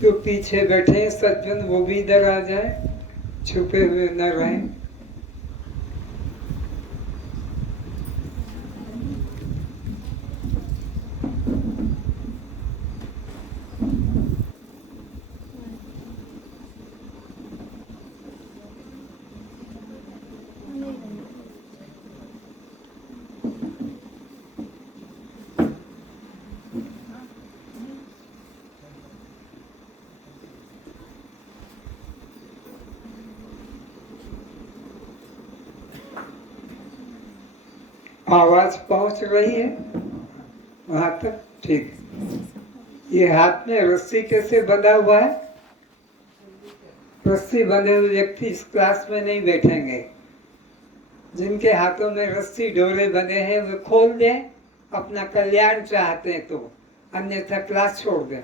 जो पीछे बैठे हैं सज्जन वो भी इधर आ जाए, छुपे हुए न रहें। आवाज पहुंच रही है वहां तक? ठीक। ये हाथ में रस्सी कैसे बंधा हुआ है? रस्सी बंधे हुए व्यक्ति इस क्लास में नहीं बैठेंगे। जिनके हाथों में रस्सी डोरे बंधे हैं वे खोल दें, अपना कल्याण चाहते हैं तो, अन्यथा क्लास छोड़ दें।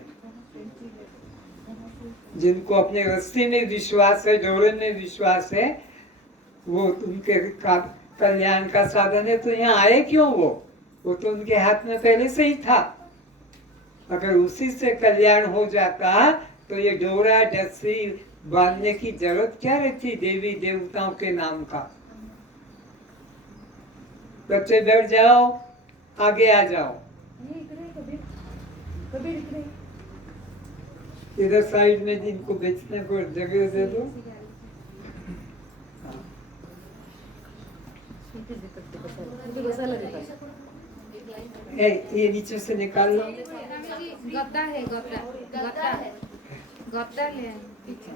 जिनको अपने रस्सी में विश्वास है, डोरे में विश्वास है, वो उनके कल्याण का साधन है, तो यहाँ आए क्यों? वो तो उनके हाथ में पहले से ही था। अगर उसी से कल्याण हो जाता तो ये डोरा रस्सी बांधने की जरूरत क्या रहती देवी देवताओं के नाम का? बच्चे बैठ जाओ, आगे आ जाओ। इधर साइड में जिनको बेचने को जगह दे दो। ये नीचे से निकाल लो। गद्दा है, गद्दा ले पीछे।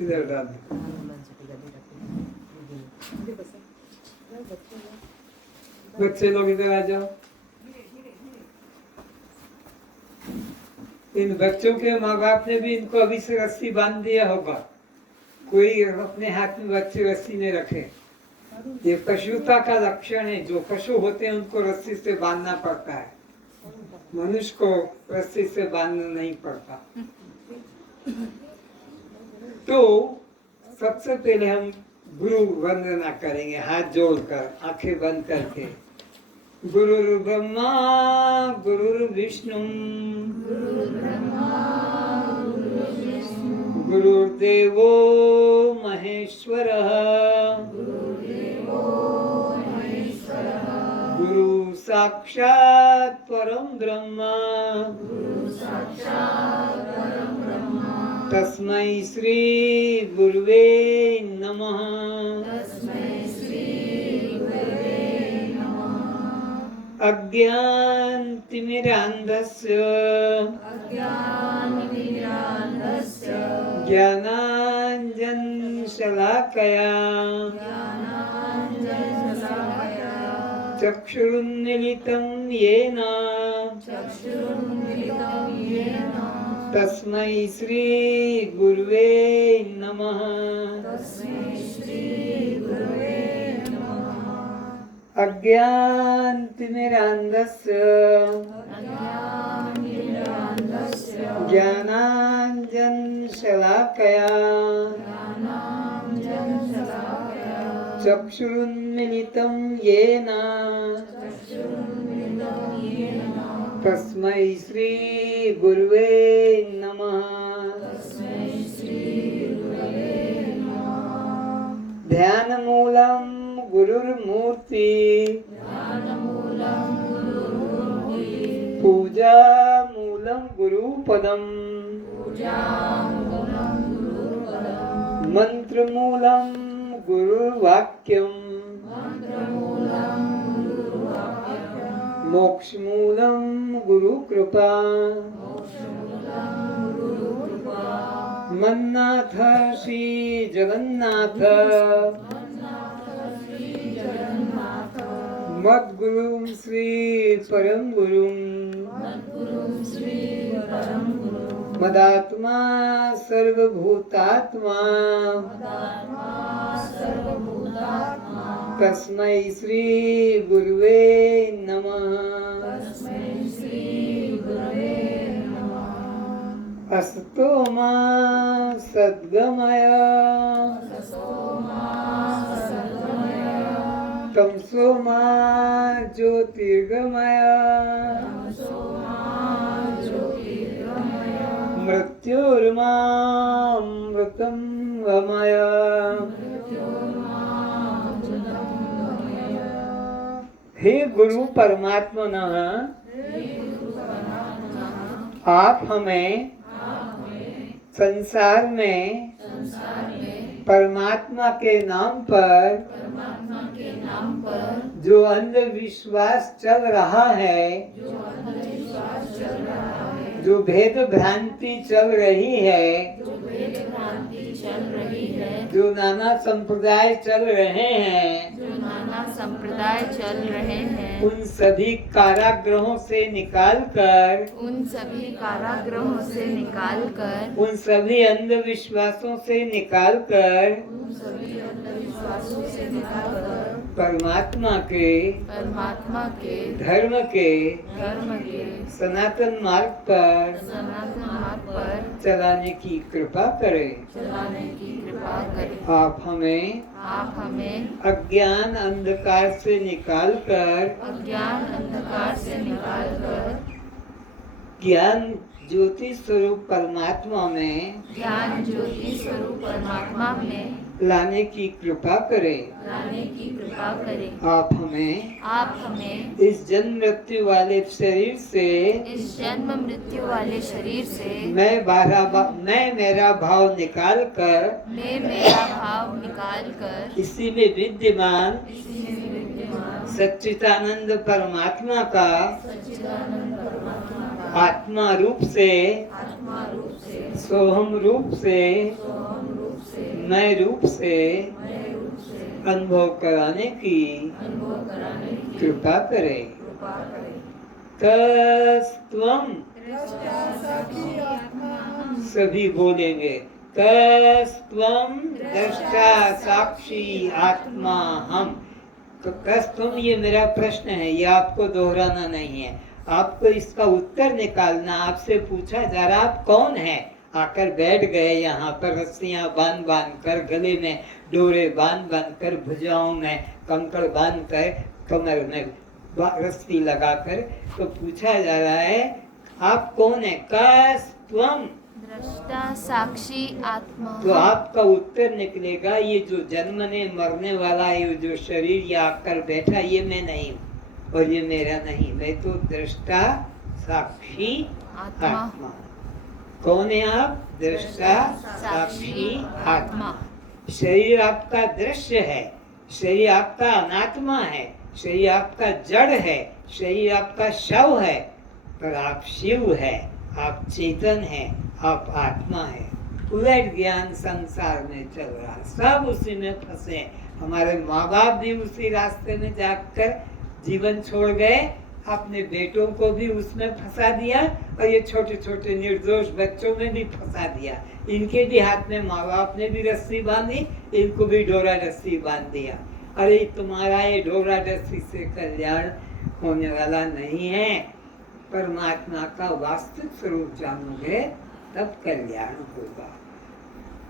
इधर डाल। बच्चे लोग इधर आ जाओ। इन बच्चों के माँ बाप ने भी इनको अभी से रस्सी बांध दिया होगा। कोई अपने हाथ में बच्चे रस्सी नहीं रखे। ये पशुता का लक्षण है। जो पशु होते हैं उनको रस्सी से बांधना पड़ता है, मनुष्य को रस्सी से बांधना नहीं पड़ता। तो सबसे पहले हम गुरु वंदना करेंगे, हाथ जोड़कर, आंखें बंद करके। गुरुर् ब्रह्मा गुरुर्विष्णु गुरुर्देवो महेश्वरः गुरु साक्षात् परम ब्रह्म तस्मै श्री गुरुवे नमः। अज्ञानतिमिरान्धस्य ज्ञानाञ्जनशलाकया चक्षुरुन्मीलितं येन तस्मै श्री गुरुवे नमः। अज्ञानतिमिरान्धस्य ज्ञानाञ्जनशलाकया चक्षुरुन्मिलितं येन तस्मै श्री गुरुवे नमः। ध्यानमूलं गुरुर्मूर्ति पूजामूलं गुरुपदम् मंत्रमूलं गुरुर्वाक्यम् मोक्षमूलं गुरुकृपा। मन्नाथ श्री जगन्नाथ मद्गुरुं श्री परम गुरुं मदात्मा सर्वभूतात्मा तस्मै श्री गुरुवे नमः। असतो मा सद्गमय तमसो मा ज्योतिर्गमय मृत्योर्मामृतं गमय। हे गुरु परमात्मा, आप हमें संसार में परमात्मा के नाम पर जो अंधविश्वास चल रहा है, जो भेद भ्रांति चल रही है, जो नाना संप्रदाय चल रहे हैं, उन सभी कारागृहों से निकालकर उन सभी अंधविश्वासों से निकालकर परमात्मा के धर्म के सनातन मार्ग पर चलाने की कृपा करें। आप हमें अज्ञान अंधकार से निकालकर ज्ञान ज्योति स्वरूप परमात्मा में लाने की कृपा करें। आप हमें इस जन्म मृत्यु वाले शरीर से मैं मेरा भाव निकाल कर इसी में विद्यमान सच्चिदानंद परमात्मा का आत्मा रूप से सोहम रूप से मैं रूप से अनुभव कराने की कृपा करें। तस्त्वं सभी बोलेंगे, तस्त्वं दृष्टा साक्षी आत्मा हम। तो तस्त्वं ये मेरा प्रश्न है, ये आपको दोहराना नहीं है, आपको इसका उत्तर निकालना। आपसे पूछा जा रहा आप कौन है, आकर बैठ गए यहाँ पर रस्सियाँ बांध कर, गले में डोरे बांध कर, भुजाओं में कंकड़ बांध कर, कमर में रस्सी लगाकर, तो पूछा जा रहा है आप कौन है। कस्त्वं दृष्टा साक्षी आत्मा। तो आपका उत्तर निकलेगा ये जो जन्मने मरने वाला ये जो शरीर ये आकर बैठा, ये मैं नहीं और ये मेरा नहीं, मैं तो दृष्टा साक्षी आत्मा। कौन है आप? दृष्टा साक्षी आत्मा। शरीर आपका दृश्य है, शरीर आपका अनात्मा है, शरीर आपका जड़ है, शरीर आपका शव है, पर आप शिव है, आप चेतन है, आप आत्मा है। उलट ज्ञान संसार में चल रहा, सब उसी में फंसे। हमारे माँ बाप भी उसी रास्ते में जाकर जीवन छोड़ गए, अपने बेटों को भी उसमें फंसा दिया और ये छोटे छोटे निर्दोष बच्चों में भी फंसा दिया। इनके भी हाथ में माँ बाप ने भी रस्सी बांधी, इनको भी डोरा रस्सी बांध दिया। अरे तुम्हारा ये डोरा रस्सी से कल्याण होने वाला नहीं है। परमात्मा का वास्तविक स्वरूप जानोगे तब कल्याण होगा।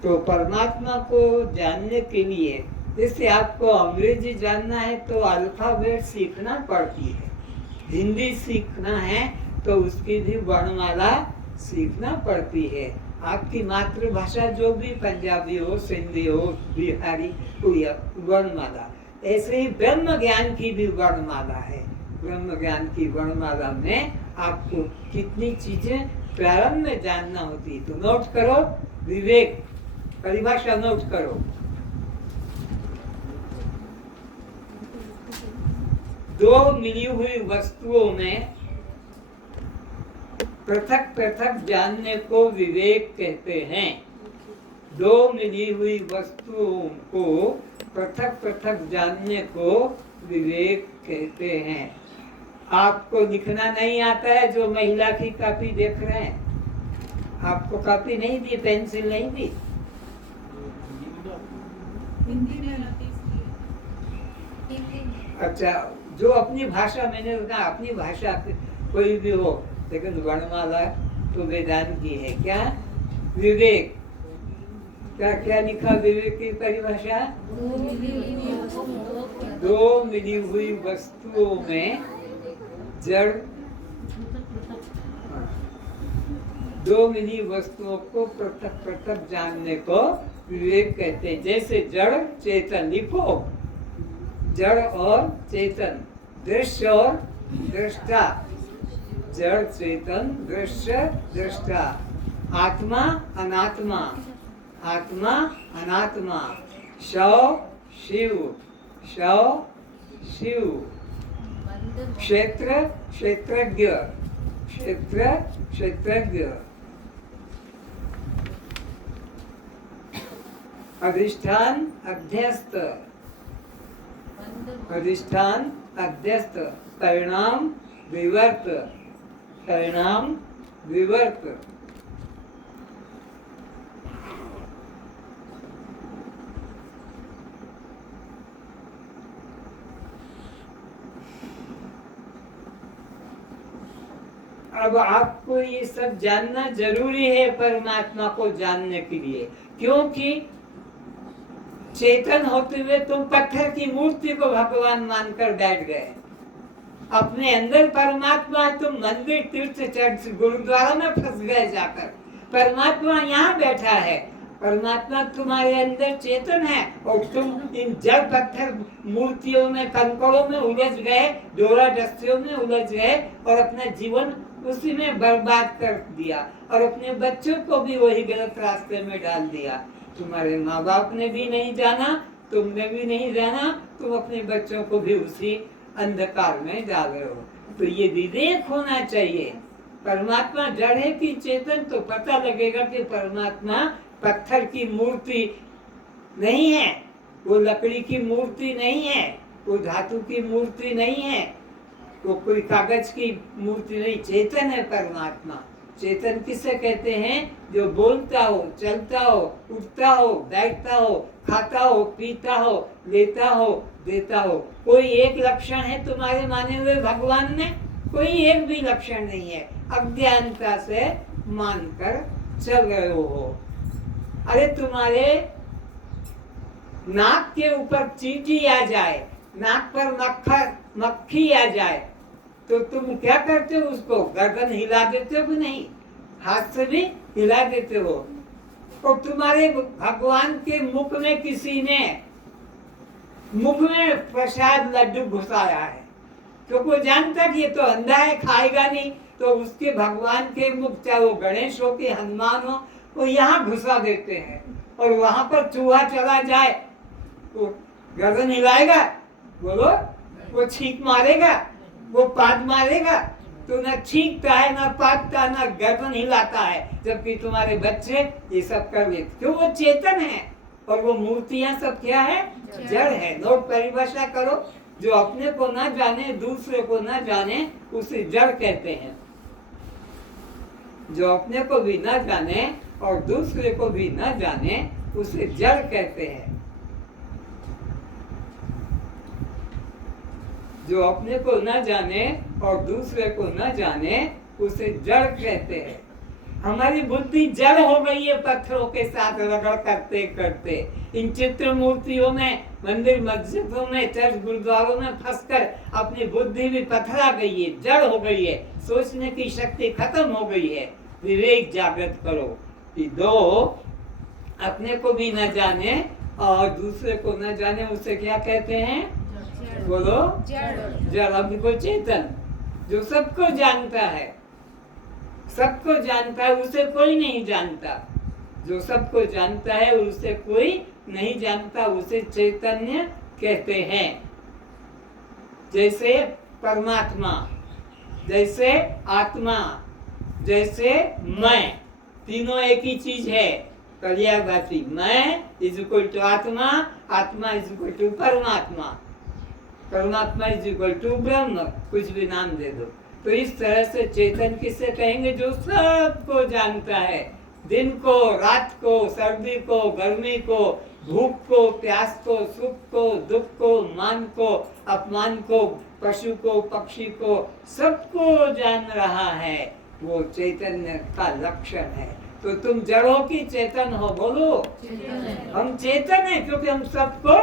तो परमात्मा को जानने के लिए जैसे आपको अंग्रेजी जानना है तो अल्फाबेट सीखना पड़ती है, हिंदी सीखना है तो उसकी भी वर्णमाला सीखना पड़ती है। आपकी मातृभाषा जो भी पंजाबी हो, सिंधी हो, बिहारी कोई वर्णमाला, ऐसे ही ब्रह्म ज्ञान की भी वर्णमाला है। ब्रह्म ज्ञान की वर्णमाला में आपको कितनी चीजें प्रारंभ में जानना होती है। तो नोट करो, विवेक परिभाषा नोट करो। दो मिली हुई वस्तुओं में पृथक पृथक जानने को विवेक कहते हैं। दो मिली हुई वस्तुओं को पृथक पृथक जानने को विवेक कहते हैं। आपको लिखना नहीं आता है, जो महिला की कॉपी देख रहे हैं, आपको कॉपी नहीं दी, पेंसिल नहीं दी, अच्छा, जो अपनी भाषा, मैंने कहा अपनी भाषा कोई भी हो, लेकिन वर्णमाला तो वेदांत की है। क्या विवेक, क्या क्या लिखा विवेक की परिभाषा? दो मिली हुई वस्तुओं में जड़, दो मिली वस्तुओं को पृथक पृथक जानने को विवेक कहते हैं। जैसे जड़ चेतन, लिखो, जड़ और चेतन, दृश्य और दृष्टा, जड़ चेतन दृश्य दृष्टा, आत्मा अनात्मा, आत्मा अनात्मा, शव शिव, शव शिव, क्षेत्र क्षेत्रज्ञ, क्षेत्र क्षेत्रज्ञ, अधिष्ठान अध्यस्त, अधिष्ठान अध्यस्त, परिणाम विवर्त, परिणाम विवर्त। अब आपको ये सब जानना जरूरी है परमात्मा को जानने के लिए, क्योंकि चेतन होते हुए तुम पत्थर की मूर्ति को भगवान मानकर बैठ गए। अपने अंदर परमात्मा, तुम मंदिर तीर्थ चर्च गुरुद्वारा में फंस गए जाकर। परमात्मा यहाँ बैठा है, परमात्मा तुम्हारे अंदर चेतन है, और तुम इन जड़ पत्थर मूर्तियों में, कंकड़ों में उलझ गए, डोरा डस्तियों में उलझ गए, और अपना जीवन उसी में बर्बाद कर दिया, और अपने बच्चों को भी वही गलत रास्ते में डाल दिया। तुम्हारे माँ बाप ने भी नहीं जाना, तुमने भी नहीं जाना, तुम अपने बच्चों को भी उसी अंधकार में डाल रहे हो। तो ये विवेक होना चाहिए। परमात्मा जड़ है कि चेतन, तो पता लगेगा कि परमात्मा पत्थर की मूर्ति नहीं है, वो लकड़ी की मूर्ति नहीं है, वो धातु की मूर्ति नहीं है, वो कोई कागज की मूर्ति नहीं, चेतन है परमात्मा। चेतन किसे कहते हैं? जो बोलता हो, चलता हो, उठता हो, बैठता हो, खाता हो, पीता हो, लेता हो, देता हो। कोई एक लक्षण है तुम्हारे माने हुए भगवान में? कोई एक भी लक्षण नहीं है। अज्ञानता से मानकर चल रहे हो। अरे तुम्हारे नाक के ऊपर चींटी आ जाए, नाक पर मक्खी आ जाए, तो तुम क्या करते हो? उसको गर्दन हिला देते हो कि नहीं? हाथ से भी हिला देते हो। और तुम्हारे भगवान के मुख में किसी ने मुख में प्रसाद लड्डू घुसाया है, क्योंकि वो जानता कि ये तो अंधा है, खाएगा नहीं, तो उसके भगवान के मुख, चाहे वो गणेश हो कि हनुमान हो, वो यहाँ घुसा देते हैं। और वहां पर चूहा चला जाए वो गर्दन हिलाएगा? बोलो, वो छींक मारेगा, वो पाद मारेगा? तो न छींकता है, न पादता, न गर्दन हिलाता है। जबकि तुम्हारे बच्चे ये सब कर लेते, क्यों? वो चेतन है। और वो मूर्तियां सब क्या है? जड़ है। नोट परिभाषा करो। जो अपने को न जाने, दूसरे को न जाने, उसे जड़ कहते हैं। जो अपने को भी न जाने और दूसरे को भी न जाने, उसे जड़ कहते हैं। जो अपने को न जाने और दूसरे को न जाने, उसे जड़ कहते हैं। हमारी बुद्धि जड़ हो गई है पत्थरों के साथ रगड़ करते करते। इन चित्र मूर्तियों में, मंदिर मस्जिदों में, चर्च गुरुद्वारों में फंसकर अपनी बुद्धि भी पथरा गई है, जड़ हो गई है, सोचने की शक्ति खत्म हो गई है। विवेक जागृत करो कि दो अपने को भी न जाने और दूसरे को न जाने, उसे क्या कहते हैं? बोलो। जड़। अब को चेतन जो सबको जानता है, सबको जानता है, उसे कोई नहीं जानता। जो सबको जानता है उसे कोई नहीं जानता, उसे चैतन्य कहते हैं। जैसे परमात्मा, जैसे आत्मा, जैसे मैं, तीनों एक ही चीज है। पर्यायवाची, मैं इज इक्वल टू आत्मा, आत्मा इज इक्वल टू परमात्मा, परमात्मा इज इक्वल टू ब्रह्म, कुछ भी नाम दे दो। तो इस तरह से चेतन किसे कहेंगे? जो सबको जानता है, दिन को, रात को, सर्दी को, गर्मी को, भूख को, प्यास को, सुख को, दुख को, मान को, अपमान को, पशु को, पक्षी को, सबको जान रहा है, वो चैतन्य का लक्षण है। तो तुम जड़ों की चेतन हो, बोलो। हम चेतन है क्योंकि हम सबको,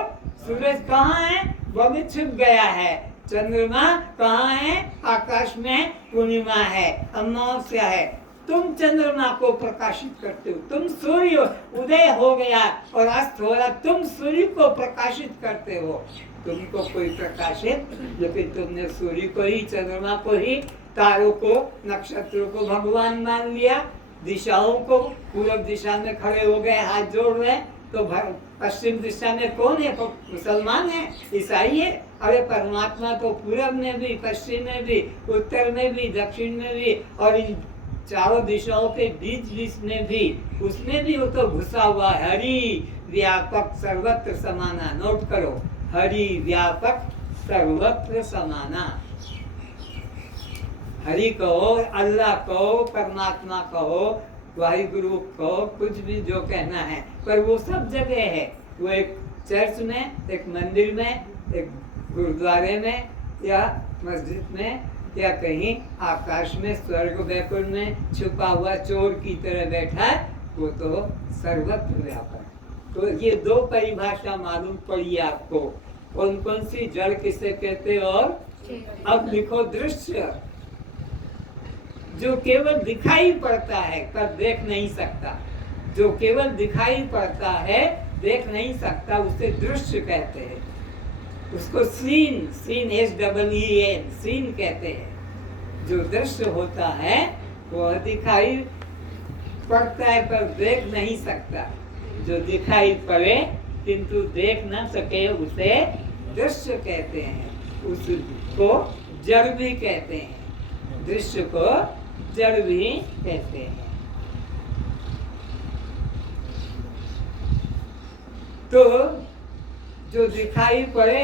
सूरज कहाँ है? वो भी छुप गया है। चंद्रमा कहाँ है? आकाश में पूर्णिमा है, अमावस्या है। तुम चंद्रमा को प्रकाशित करते हो, तुम सूर्य उदय हो गया और अस्त हो रहा, तुम सूर्य को प्रकाशित करते हो। तुमको कोई प्रकाशित, लेकिन तुमने सूर्य को ही, चंद्रमा को ही, तारों को, नक्षत्रों को भगवान मान लिया। दिशाओं को, पूर्व दिशा में खड़े हो गए, हाथ जोड़ रहे, तो पश्चिम दिशा में कौन है? मुसलमान है, ईसाई है। अरे परमात्मा तो पूर्व में भी, पश्चिम में भी, उत्तर में भी, दक्षिण में भी, और इन चारों दिशाओं के बीच बीच में भी, उसमें भी वो तो घुसा हुआ है। हरि व्यापक सर्वत्र समाना, नोट करो, हरि व्यापक सर्वत्र समाना। हरि कहो, अल्लाह कहो, परमात्मा कहो, वाहिगुरु कहो, कुछ भी जो कहना है, पर वो सब जगह है। वो एक चर्च में, एक मंदिर में, एक गुरुद्वारे में, या मस्जिद में, या कहीं आकाश में, स्वर्ग वैकुंठ में छुपा हुआ चोर की तरह बैठा है, वो तो सर्वत्र व्यापक। तो ये दो परिभाषा मालूम पड़ी आपको, कौन कौन सी जड़ किसे कहते। और अब लिखो दृश्य, जो केवल दिखाई पड़ता है पर देख नहीं सकता। जो केवल दिखाई पड़ता है, देख नहीं सकता, उसे दृश्य कहते हैं। उसको सीन, सीन SEEN, सीन कहते हैं। जो दृश्य होता है वह दिखाई पड़ता है पर देख नहीं सकता। जो दिखाई पड़े किंतु देख न सके, उसे दृश्य कहते हैं। उसको जड़ भी कहते हैं, दृश्य को जड़ भी कहते हैं। तो जो दिखाई पड़े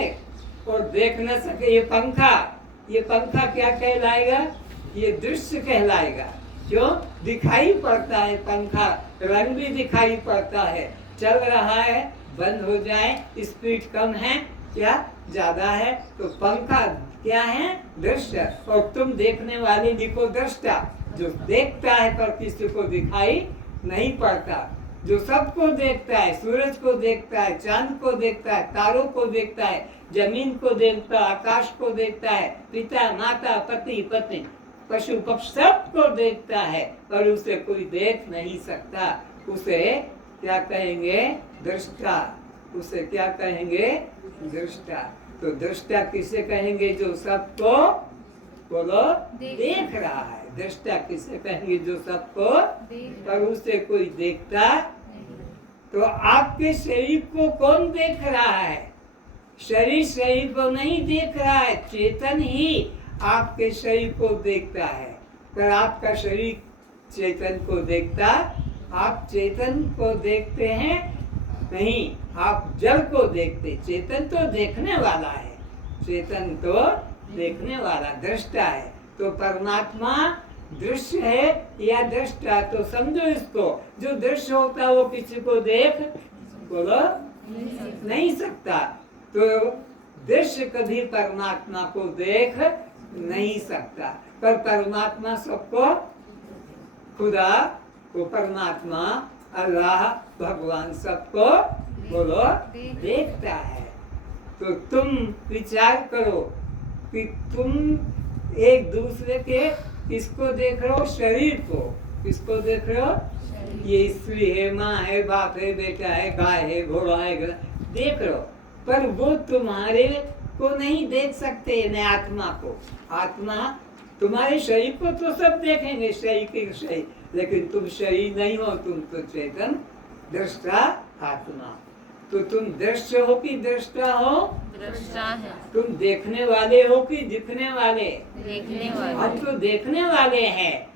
और देख न सके, ये पंखा क्या कहलाएगा? ये दृश्य कहलाएगा। क्यों? दिखाई पड़ता है पंखा, रंग भी दिखाई पड़ता है, चल रहा है, बंद हो जाए, स्पीड कम है क्या ज्यादा है, तो पंखा क्या है? दृश्य। और तुम देखने वाले लिखो दृष्टा, जो देखता है पर किसी को दिखाई नहीं पड़ता, जो सबको देखता है, सूरज को देखता है, चांद को देखता है, तारों को देखता है, जमीन को देखता है, आकाश को देखता है, पिता माता पति पत्नी पशु पक्षी सबको देखता है, पर उसे कोई देख नहीं सकता। उसे क्या कहेंगे? दृष्टा। उसे क्या कहेंगे? दृष्टा। तो दृष्टा किसे कहेंगे? जो सबको, बोलो, देख रहा है। दृष्टा किसे कहेंगे? जो सबको, पर उसे कोई देखता। तो आपके शरीर को कौन देख रहा है? शरीर शरीर को नहीं देख रहा है, चेतन ही आपके शरीर को देखता है। पर आपका शरीर चेतन को देखता? आप चेतन को देखते हैं? नहीं, आप जड़ को देखते। चेतन तो देखने वाला है, चेतन तो देखने वाला, दृष्टा है। तो परमात्मा दृश्य है या दृष्टा? तो समझो इसको, जो दृश्य होता है वो किसी को देख, बोलो, नहीं सकता। तो दृश्य कभी परमात्मा को देख नहीं सकता, पर परमात्मा सबको, खुदा वो परमात्मा अल्लाह भगवान सबको बोलो देखता है। तो तुम विचार करो कि तुम एक दूसरे के किसको देख रहे हो? शरीर को। किसको देख रहे हो? ये स्त्री है, माँ है, बाप है, बेटा है, गाय है, घोड़ा है, देख रहे हो। पर वो तुम्हारे को नहीं देख सकते, न आत्मा को। आत्मा तुम्हारे शरीर को तो सब देखेंगे, शरीर के शरीर, लेकिन तुम शरीर नहीं हो, तुम तो चेतन दृष्टा आत्मा। तो तुम दृश्य हो कि दृष्टा हो? दृष्टा है। तुम देखने वाले हो कि दिखने वाले? देखने वाले। हम तो देखने वाले हैं।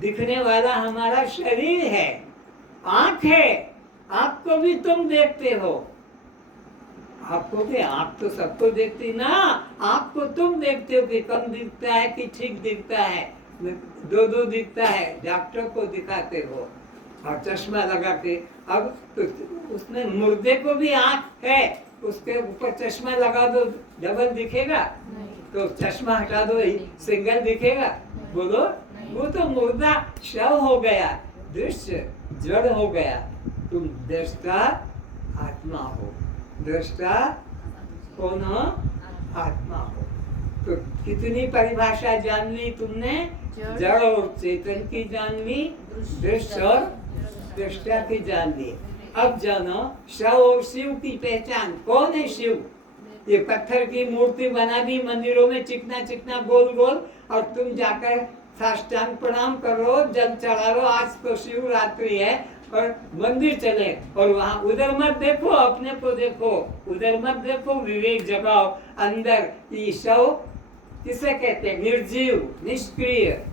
दिखने वाला हमारा शरीर है, आंख है। आंख को भी तुम देखते हो। आपको के आंख तो सबको देखती ना। आंख को तुम देखते हो कि कम दिखता है कि ठीक दिखता है, दो दो दिखता है, डॉक्टर को दिखाते हो और चश्मा लगा के। अब तो उसमें मुर्दे को भी आंख है, उसके ऊपर चश्मा लगा दो, डबल दिखेगा? तो चश्मा हटा दो, सिंगल दिखेगा? बोलो, वो तो मुर्दा शव हो गया, दृश्य जड़ हो गया। तुम दृष्टा आत्मा हो। दृष्टा कौन हो? आत्मा हो। तो कितनी परिभाषा जान ली तुमने? जड़ और चेतन की जान ली, दृश्य और दृष्टा की जान ली। अब जानो शव और शिव की पहचान। कौन है शिव? ये पत्थर की मूर्ति बना दी मंदिरों में, चिकना चिकना गोल गोल, और तुम जाकर साष्टांग प्रणाम करो, जल चढ़ा लो। आज तो शिवरात्रि है और मंदिर चले, और वहाँ उधर मत देखो, अपने को देखो, उधर मत देखो, विवेक जगाओ अंदर। ये शव किसे कहते हैं? निर्जीव, निष्क्रिय,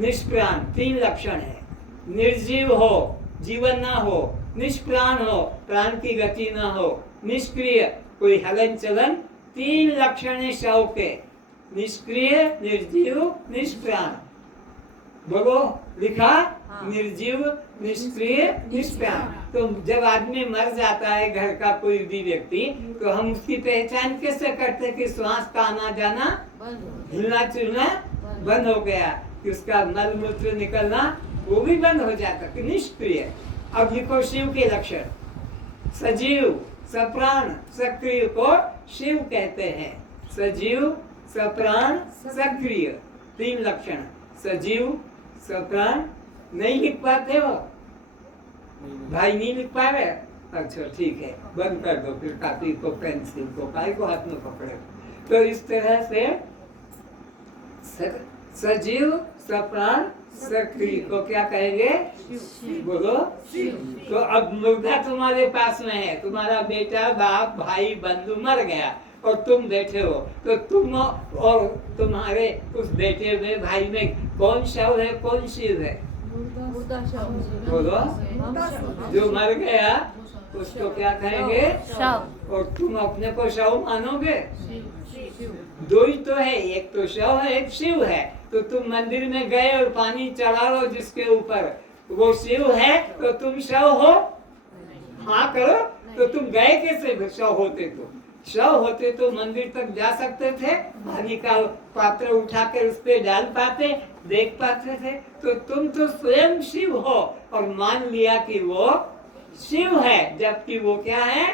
निष्प्राण। तीन लक्षण है। निर्जीव हो, जीवन ना हो, निष्प्राण हो, प्राण की गति ना हो, निष्क्रिय, कोई हलन चलन। तीन लक्षण है शव के, निष्क्रिय, निर्जीव, निष्प्राण। बोलो, लिखा? निर्जीव, निष्क्रिय, निष्प्राण। तो जब आदमी मर जाता है, घर का कोई भी व्यक्ति, तो हम उसकी पहचान कैसे करते कि श्वास का आना जाना, हिलना चुलना बंद हो गया, कि उसका मल मूत्र निकलना वो भी बंद हो जाता, कि निष्क्रिय। अब लिखो शिव के लक्षण। सजीव, सप्राण, सक्रिय को शिव कहते हैं। सजीव, सप्राण, सक्रिय, तीन लक्षण। सजीव, सप्राण। नहीं लिख पाते हो भाई? नहीं लिख पा रहे? अच्छा ठीक है, बंद कर दो फिर कापी को, पेंसिल को, काई को हाथ में पकड़े। तो इस तरह से सजीव, सप्राण, सक्रिय को क्या कहेंगे? बोलो। तो अब मुर्दा तुम्हारे पास में है, तुम्हारा बेटा, बाप, भाई, बंधु मर गया और तुम बैठे हो, तो तुम और तुम्हारे उस बेटे में, भाई में कौन शव है, कौन शिव है? बोलो। जो मर गया उसको क्या कहेंगे? शव। और तुम अपने को शव मानोगे? दो ही तो है, एक तो शव है, एक शिव है। तो तुम मंदिर में गए और पानी चढ़ा लो जिसके ऊपर, वो शिव है तो तुम शव हो? हाँ करो। तो तुम गए कैसे? शव होते तो, शव होते तो मंदिर तक जा सकते थे, पानी का पात्र उठाकर उस पे डाल पाते, देख पाते थे। तो तुम तो स्वयं शिव हो और मान लिया कि वो शिव है, जबकि वो क्या है?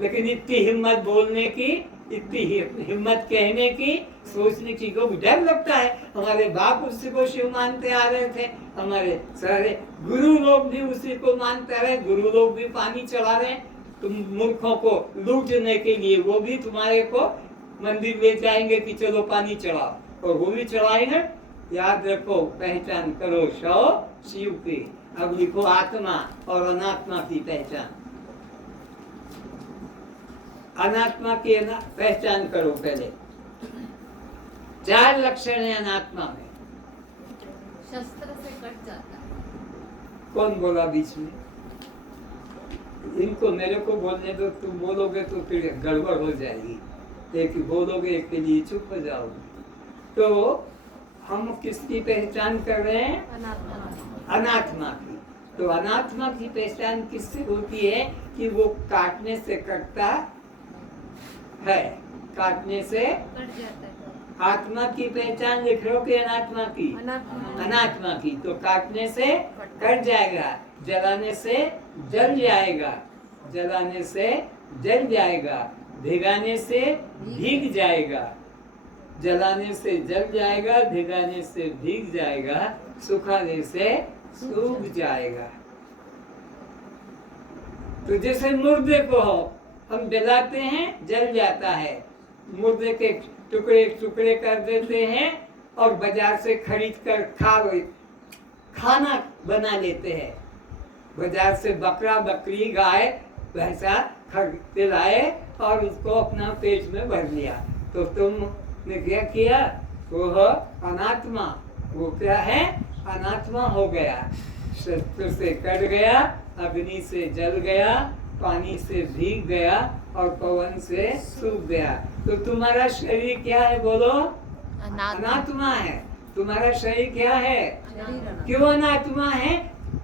लेकिन इतनी हिम्मत बोलने की, इतनी हिम्मत कहने की, सोचने की, को डर लगता है। हमारे बाप उसी को शिव मानते आ रहे थे, हमारे सारे गुरु लोग भी उसी को मानते रहे, गुरु लोग भी पानी चढ़ा रहे हैं। तुम मूर्खों को लूटने के लिए वो भी तुम्हारे को मंदिर ले जाएंगे कि चलो पानी चढ़ाओ, और वो भी चढ़ाएंगे। याद रखो, पहचान करो शव शिव की। अब लिखो आत्मा और अनात्मा की पहचान। अनात्मा की पहचान करो पहले। चार लक्षण है अनात्मा में। शस्त्र से कट जाता है। कौन बोला बीच में? इनको मेरे को बोलने दो, तुम बोलोगे तो फिर गड़बड़ हो जाएगी। एक बोलोगे, एक के लिए चुप हो जाओगे। तो हम किसकी पहचान कर रहे हैं? अनात्मा की। तो अनात्मा की पहचान किससे होती है? कि वो काटने से कटता है, काटने से कट जाता है। आत्मा की पहचान लिख लो कि अनात्मा की? अनात्मा की। तो काटने से कट जाएगा, जलाने से जल जाएगा, जलाने से जल जाएगा, भिगाने से भीग जाएगा, जलाने से जल जाएगा, भिगाने से भीग जाएगा, सुखाने से सूख जाएगा। तो जैसे मुर्दे को हम जलाते हैं, जल जाता है, मुर्दे के टुकड़े टुकड़े कर देते हैं और बाजार से खरीद कर खाना बना लेते हैं। बाजार से बकरा, बकरी, गाय, भैंसा खरीद लाए और उसको अपना पेट में भर लिया। तो तुमने क्या किया? वो अनात्मा। वो क्या है? अनात्मा हो गया। शस्त्र से कट गया, अग्नि से जल गया, पानी से भीग गया और पवन से सूख गया। तो तुम्हारा शरीर क्या है? बोलो। अनात्मा है। तुम्हारा शरीर क्या है? क्यों अनात्मा है?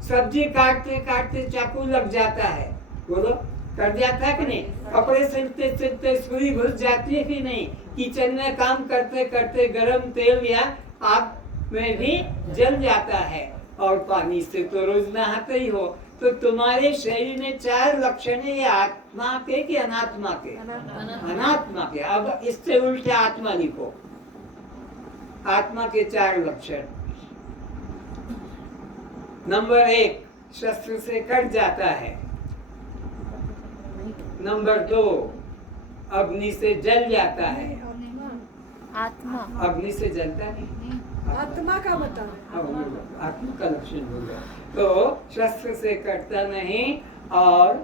सब्जी काटते काटते चाकू लग जाता है, बोलो, कट जाता है कि नहीं? कपड़े सिलते सिलते सुई घुस जाती है कि नहीं? किचन में काम करते करते गरम तेल या आग में भी जल जाता है। और पानी से तो रोज नहाते ही हो। तो तुम्हारे शरीर में 4 लक्षण है, ये आत्मा के कि अनात्मा के? अनात्मा के। अब इससे उल्टे आत्मा लिखो। आत्मा के 4 लक्षण। नंबर 1, शस्त्र से कट जाता है। नंबर 2, अग्नि से जल जाता है। आत्मा अग्नि से जलता नहीं, आत्मा का बताओ। आत्मा का लक्षण हो गया। तो शस्त्र से कटता नहीं और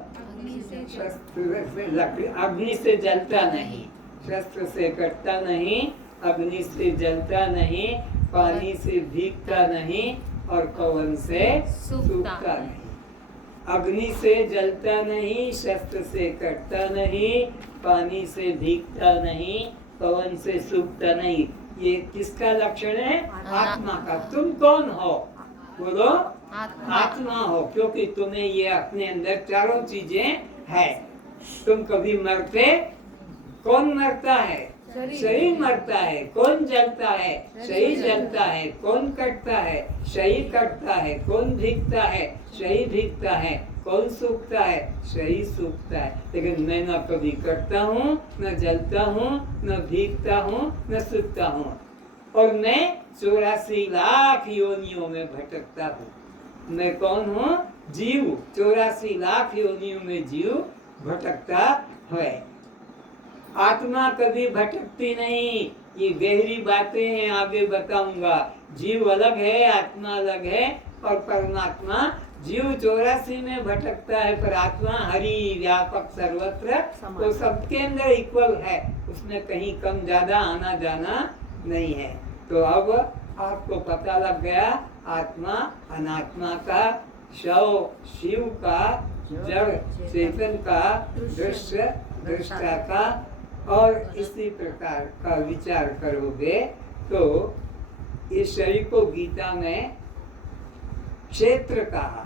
शस्त्र से अग्नि से जलता नहीं, शस्त्र से कटता नहीं, अग्नि से जलता नहीं, पानी से भीगता नहीं और पवन से सूखता नहीं। अग्नि से जलता नहीं, शस्त्र से कटता नहीं, पानी से भीगता नहीं, पवन से सूखता नहीं। ये किसका लक्षण है? आत्मा का। तुम कौन हो? बोलो। आत्मा हो, क्योंकि तुम्हें ये अपने अंदर चारों चीजें है। तुम कभी मरते? कौन मरता है? शरीर मरता है। कौन जलता है? शरीर जलता है। कौन कटता है? शरीर कटता है। कौन भीगता है? शरीर भीगता है। कौन सूखता है? शरीर सूखता है। लेकिन मैं न कभी कटता हूँ, न जलता हूँ, न भीगता हूँ, न सूखता हूँ। और मैं 84 लाख योनियों में भटकता हूँ। मैं कौन हूँ? जीव। 84 लाख योनियों में जीव भटकता है। आत्मा कभी भटकती नहीं। ये गहरी बातें हैं, आगे बताऊंगा। जीव अलग है, आत्मा अलग है और परमात्मा। जीव 84 में भटकता है, पर आत्मा हरि व्यापक सर्वत्र, तो सबके अंदर इक्वल है। उसमें कहीं कम ज्यादा आना जाना नहीं है। तो अब आपको पता लग गया, आत्मा अनात्मा का, शव शिव का, जड़ चेतन का, दृश्य दृष्टा का। और इसी प्रकार का विचार करोगे तो इस शरीर को गीता में क्षेत्र कहा।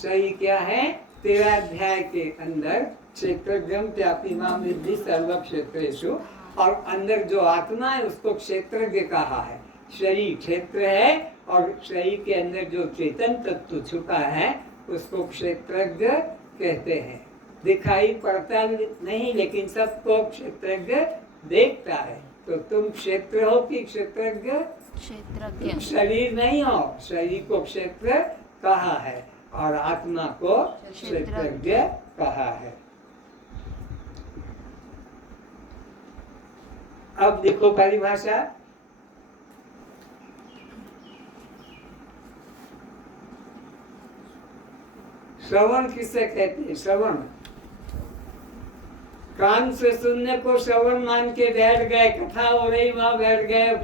शरीर क्या है? 13 अध्याय के अंदर क्षेत्रज्ञं व्यापिमां विद्धि सर्व क्षेत्रेषु, और अंदर जो आत्मा है उसको क्षेत्रज्ञ कहा है। शरीर क्षेत्र है और शरीर के अंदर जो चेतन तत्व छुपा है उसको क्षेत्रज्ञ कहते हैं। दिखाई पड़ता नहीं, लेकिन सबको क्षेत्रज्ञ देखता है। तो तुम क्षेत्र हो कि क्षेत्रज्ञ? क्षेत्रज्ञ। तुम शरीर नहीं हो। शरीर को क्षेत्र कहा है और आत्मा को क्षेत्रज्ञ कहा है। अब देखो परिभाषा। श्रवण किसे कहते हैं? श्रवण, कान से सुनने को श्रवण मान के बैठ गए, कथा हो रही वहां बैठ गए,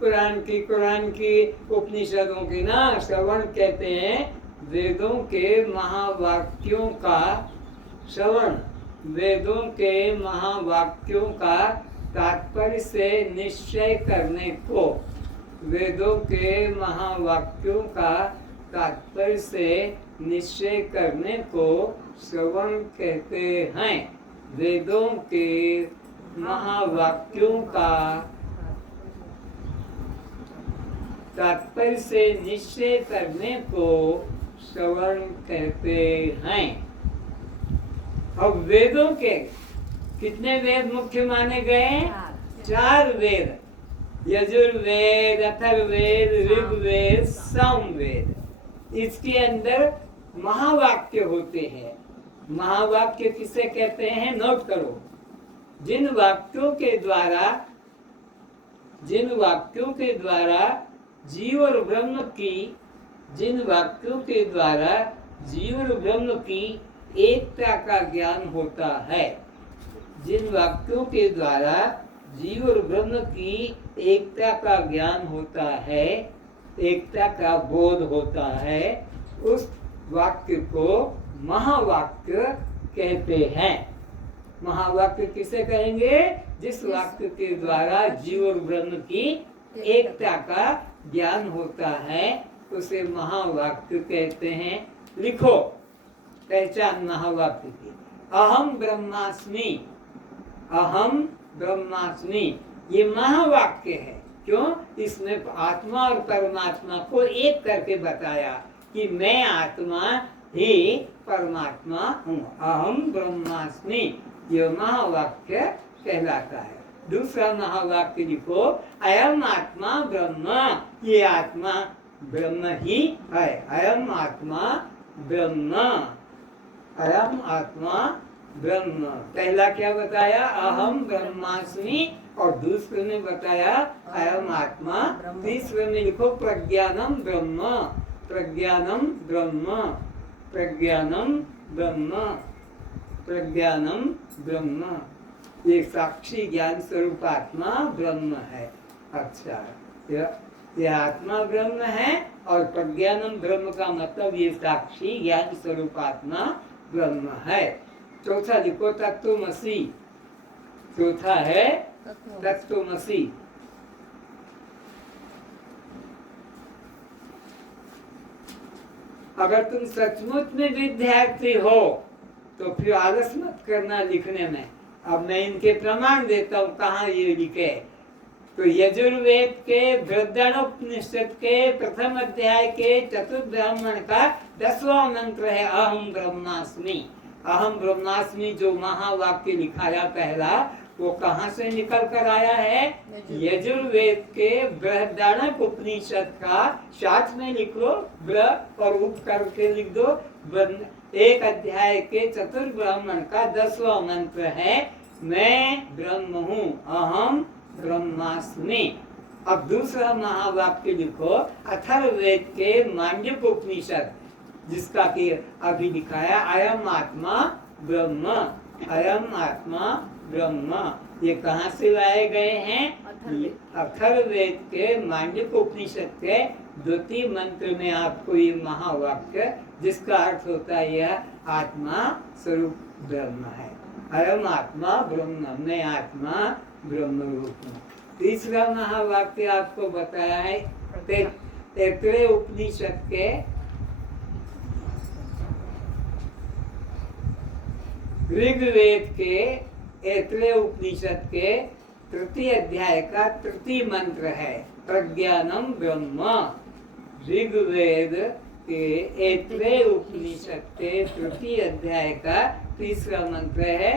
कुरान की उपनिषदों की ना श्रवण कहते हैं। वेदों के महावाक्यों का श्रवण, वेदों के महावाक्यों का तात्पर्य से निश्चय करने को, वेदों के महावाक्यों का तात्पर्य से निश्चय करने को श्रवण कहते हैं। वेदों के महावाक्यों का तात्पर्य से निश्चय करने को श्रवण कहते हैं। अब वेदों के कितने वेद मुख्य माने गए? 4 वेद, यजुर्वेद, अथर्ववेद, ऋग्वेद, सामवेद। इसके अंदर महावाक्य होते हैं। महावाक्य किसे कहते हैं? नोट करो। जिन वाक्यों के द्वारा जीव और ब्रह्म की एकता का ज्ञान होता है। जिन वाक्यों के द्वारा जीव और ब्रह्म की एकता का ज्ञान होता है, एकता का बोध होता है, उस वाक्य को महावाक्य कहते हैं। महावाक्य किसे कहेंगे? जिस वाक्य के द्वारा जीव और ब्रह्म की एकता का ज्ञान होता है उसे महावाक्य कहते हैं। लिखो पहचान महावाक्य की। अहम ब्रह्मास्मि, अहम ब्रह्मास्मि, ये महावाक्य है। क्यों? इसमें आत्मा और परमात्मा को एक करके बताया कि मैं आत्मा ही परमात्मा हूँ। अहम ब्रह्मास्मि, यह महावाक्य कहलाता है। दूसरा महावाक्य लिखो, अयम आत्मा ब्रह्म, ये आत्मा ब्रह्म ही है। अयम आत्मा ब्रह्म, अयम आत्मा ब्रह्म। पहला क्या बताया? अहम ब्रह्मास्मि, और दूसरे में बताया अयम आत्मा। तीसरे में लिखो प्रज्ञानम ब्रह्म, प्रज्ञानम ब्रह्म, प्रज्ञानम ब्रह्म, प्रज्ञानम ब्रह्म। ये साक्षी ज्ञान स्वरूप आत्मा ब्रह्म है। अच्छा, यह आत्मा ब्रह्म है और प्रज्ञानम ब्रह्म का मतलब ये साक्षी ज्ञान स्वरूप आत्मा ब्रह्म है। चौथा लिखो तत्वमसि। चौथा है तत्वमसि। अगर तुम सचमुच में विद्यार्थी हो तो फिर आलस मत करना लिखने में। अब मैं इनके प्रमाण देता हूँ कहाँ ये लिखे। तो यजुर्वेद के बृहदारण्योपनिषद के प्रथम अध्याय के चतुर्थ ब्राह्मण का 10वां मंत्र है अहम ब्रह्मास्मि। अहम ब्रह्मास्मि जो महावाक्य लिखाया पहला, वो कहाँ से निकल कर आया है? यजुर्वेद के बृहदारण्योपनिषद का। साथ में लिखो ब्र और उप करके लिख दो। एक अध्याय के चतुर्थ ब्राह्मण का 10वां मंत्र है मैं ब्रह्म हूँ, अहम ब्रह्मास्मि। अब दूसरा महावाक्य लिखो अथर्ववेद के मांडव्योपनिषद, जिसका कि अभी लिखाया अयम आत्मा ब्रह्म, अयम आत्मा ब्रह्म। ये कहाँ से लाए गए हैं? अथर्ववेद के मांडव्योपनिषद के द्वितीय मंत्र में आपको ये महावाक्य, जिसका अर्थ होता है यह आत्मा स्वरूप ब्रह्म है। अयम आत्मा ब्रह्म, मैं आत्मा ब्रह्म रूप हूँ। तीसरा महावाक्य आपको बताया है तैत्तिरीय उपनिषद के ऋग्वेद के तैत्तिरीय उपनिषद के तृतीय अध्याय का तृतीय मंत्र है प्रज्ञानम ब्रह्म। ऋग्वेद के तैत्तिरीय उपनिषद के तृतीय अध्याय का तीसरा मंत्र है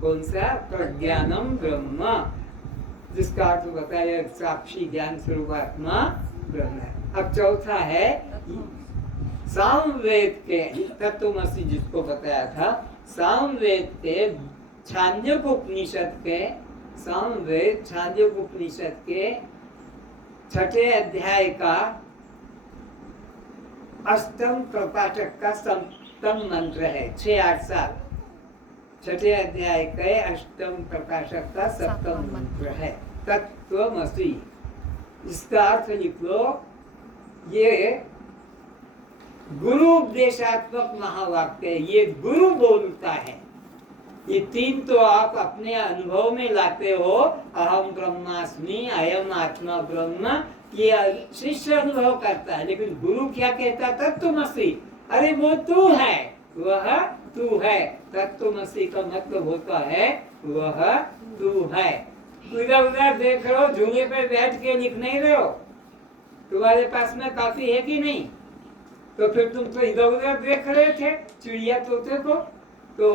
कौन सा? प्रज्ञानम ब्रह्म, जिसका अर्थ बताया साक्षी ज्ञान स्वरूप आत्मा ब्रह्म है। अब चौथा है सामवेद के तत्वमसि, जिसको बताया था। सामवेद के छांदोग्योपनिषद के, सामवेद छांदोग्योपनिषद के 6ठे अध्याय का 8म प्रपाठक का 7म मंत्र है। 6, 8, 7 6ठे अध्याय के 8म प्रकाशक का 7म मंत्र है तत्वमसि। इसका अर्थ लिख लो, ये गुरु उपदेशात्मक महावाक्य है। ये गुरु बोलता है। ये 3 तो आप अपने अनुभव में लाते हो, अहम ब्रह्मास्मि, अयम आत्मा ब्रह्म, ये शिष्य अनुभव करता है। लेकिन गुरु क्या कहता? तत्वमसि, अरे वो तू है, वह तू है। तत्वमसि का मतलब होता है वह तू है। इधर उधर देख रहे हो, झूले पे बैठ के लिख नहीं रहे हो। तुम्हारे पास में कॉपी है कि नहीं? तो फिर तुम तो इधर उधर देख रहे थे चिड़िया तोते को। तो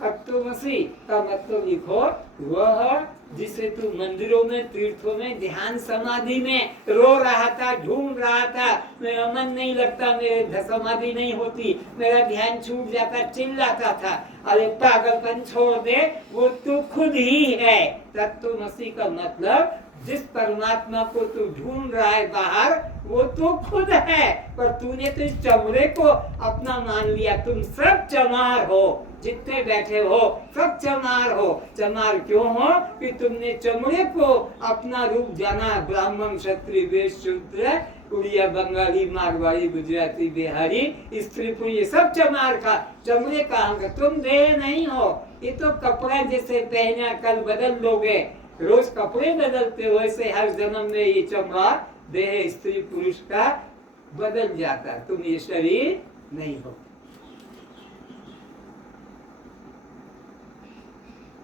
तत्त्वमसि का मतलब लिखो वह जिसे तू मंदिरों में तीर्थों में ध्यान समाधि में रो रहा था, ढूंढ रहा था, मेरा मन नहीं लगता, मेरे समाधि नहीं होती, मेरा ध्यान छूट जाता, चिल्लाता था। अरे पागलपन छोड़ दे, वो तू खुद ही है। तत्त्वमसि का मतलब जिस परमात्मा को तू ढूंढ रहा है बाहर, वो तो खुद है, पर तूने तो इस चमड़े को अपना मान लिया। तुम सब चमार हो, जितने बैठे हो सब चमार हो। चमार क्यों हो? कि तुमने चमड़े को अपना रूप जाना। ब्राह्मण, क्षत्रिय, वैश्य, शूद्र, उड़िया, बंगाली, मारवाड़ी, गुजराती, बिहारी, स्त्री पुरुष, ये सब चमार का। चमड़े कहाँ का? तुम देह नहीं हो। ये तो कपड़ा जैसे पहना कल बदल लोगे, रोज कपड़े बदलते हो, ऐसे हर जन्म में ये चमड़ा देह स्त्री पुरुष का बदल जाता। तुम ये शरीर नहीं हो।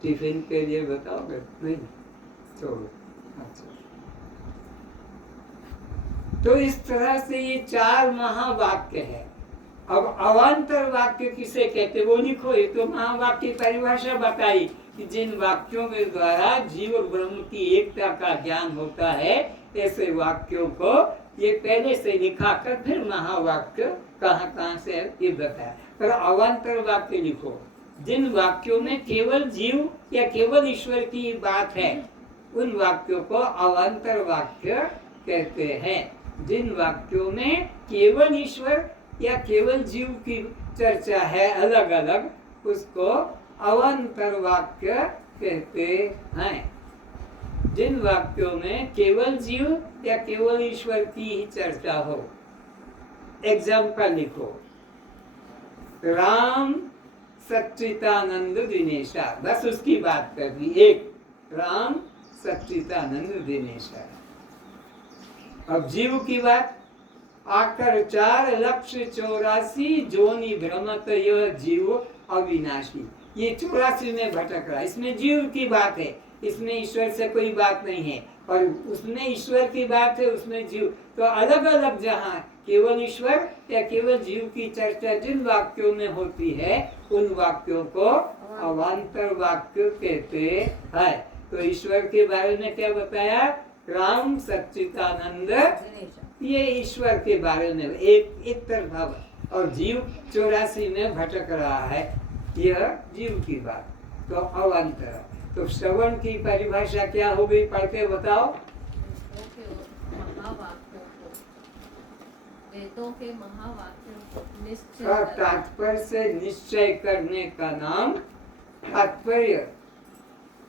टिफिन के लिए बताओगे? नहीं छोड़ो। अच्छा, तो इस तरह से ये 4 महावाक्य है। अब अवान्तर वाक्य किसे कहते वो लिखो। ये तो महावाक्य की परिभाषा बताई कि जिन वाक्यों के द्वारा जीव और ब्रह्म की एकता का ज्ञान होता है, ऐसे वाक्यों को ये पहले से लिखा कर फिर महावाक्य कहाँ कहाँ से ये बताया। पर अवान्तर वाक्य लिखो जिन वाक्यों में केवल जीव या केवल ईश्वर की बात है, उन वाक्यों को अवान्तर वाक्य कहते हैं। जिन वाक्यों में केवल ईश्वर या केवल जीव की चर्चा है अलग अलग, उसको अवान्तर वाक्य कहते हैं। जिन वाक्यों में केवल जीव या केवल ईश्वर की ही चर्चा हो। एग्जाम्पल लिखो, राम सच्चिदानंद दिनेशा, बस उसकी बात कर दी। एक राम सच्चिदानंद दिनेशा। अब जीव की बात, आकर 4,84,000 जोनि भ्रमत यह जीव अविनाशी। ये 84 में भटक रहा है, इसमें जीव की बात है, इसमें ईश्वर से कोई बात नहीं है। और उसमें ईश्वर की बात है, उसमें जीव। तो अलग अलग जहाँ केवल ईश्वर या केवल जीव की चर्चा जिन वाक्यों में होती है, उन वाक्यों को अवान्तर वाक्य कहते हैं। तो ईश्वर के बारे में क्या बताया? राम सच्चिदानंद, ये ईश्वर के बारे में एक तरफा। और जीव 84 में भटक रहा है, यह जीव की बात। तो अवान्तर। तो श्रवण की परिभाषा क्या हो गई? पढ़ के बताओ। वेदों के महावाक्यों को निश्चय का तात्पर्य से निश्चय करने का नाम तात्पर्य।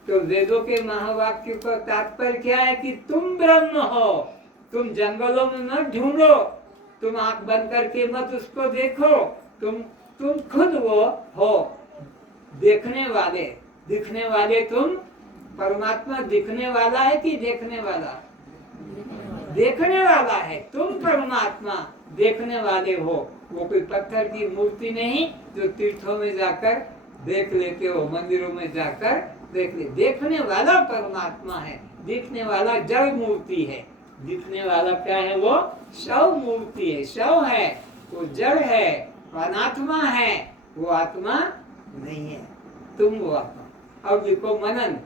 तो वेदों के महावाक्य का तात्पर्य क्या है? कि तुम ब्रह्म हो। तुम जंगलों में मत ढूंढो, तुम आंख बंद करके मत उसको देखो, तुम खुद वो हो। देखने वाले, दिखने वाले तुम। परमात्मा दिखने वाला है कि देखने वाला? देखने वाला है। तुम परमात्मा देखने वाले हो। वो कोई पत्थर की मूर्ति नहीं जो तीर्थों में जाकर देख लेते हो, मंदिरों में जाकर देख ले। देखने वाला परमात्मा है, दिखने वाला जड़ मूर्ति है। दिखने वाला क्या है? वो शव मूर्ति है, शव है, वो जड़ है, अनात्मा है, वो आत्मा नहीं है। तुम वो आत्मा। अब देखो मनन,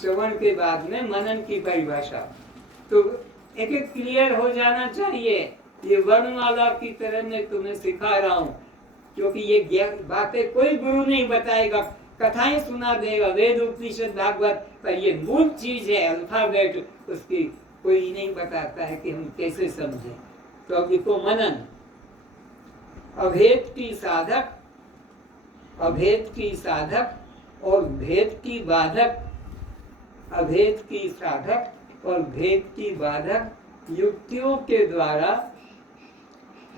श्रवण के बाद में मनन की परिभाषा। तो एक एक क्लियर हो जाना चाहिए। ये वर्णमाला की तरह मैं तुम्हें सिखा रहा हूँ, क्योंकि ये बातें कोई गुरु नहीं बताएगा, कथाएं सुना देगा, वेद उपनिषद भागवत, पर ये मूल चीज है अल्फाबेट, उसकी कोई नहीं बताता है कि हम कैसे समझें। तो अब देखो मनन, अभेद की साधक, अभेद की साधक और भेद की बाधक, अभेद की साधक और भेद की बाधक युक्तियों के द्वारा,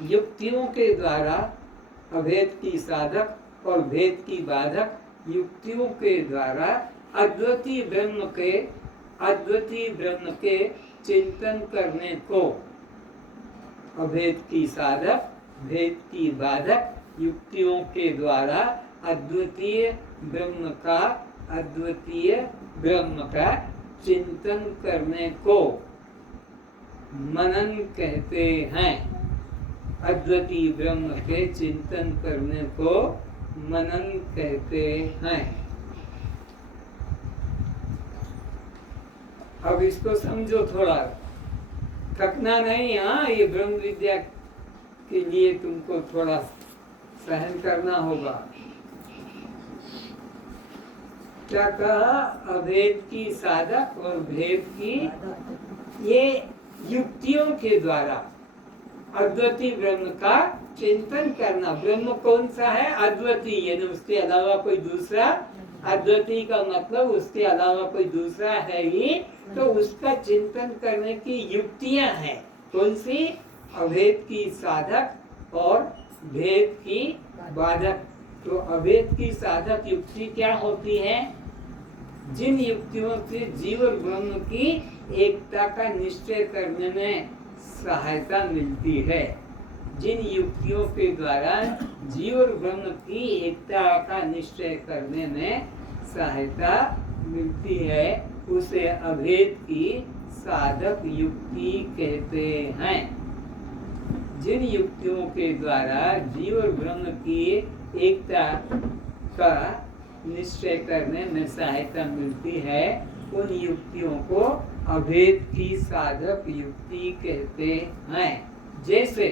युक्तियों के द्वारा अभेद की साधक और भेद की बाधक युक्तियों के द्वारा अद्वितीय ब्रह्म के चिंतन करने को अभेद की साधक, भेद की बाधक युक्तियों के द्वारा अद्वितीय ब्रह्म का चिंतन करने को मनन कहते हैं। अद्वितीय ब्रह्म के चिंतन करने को मनन कहते हैं। अब इसको समझो थोड़ा, थकना नहीं। हाँ, ये ब्रह्म विद्या के लिए तुमको थोड़ा सहन करना होगा। क्या कहा? अभेद की साधक और भेद की, ये युक्तियों के द्वारा अद्वितीय ब्रह्म का चिंतन करना। ब्रह्म कौन सा है? अद्वितीय, यानी उसके अलावा कोई दूसरा। अद्वितीय का मतलब उसके अलावा कोई दूसरा है ही, तो उसका चिंतन करने की युक्तियां हैं। कौन सी? अभेद की साधक और भेद की बाधक। तो अभेद की साधक युक्ति क्या होती है? जिन युक्तियों से जीव और ब्रह्म की एकता का निश्चय करने में सहायता मिलती है। जिन युक्तियों के द्वारा जीव और ब्रह्म की एकता का निश्चय करने में सहायता मिलती है, उसे अभेद की साधक युक्ति कहते हैं। जिन युक्तियों के द्वारा जीव और ब्रह्म की एकता का निश्चय करने में सहायता मिलती है, उन युक्तियों को अभेद की साधक युक्ति कहते हैं। जैसे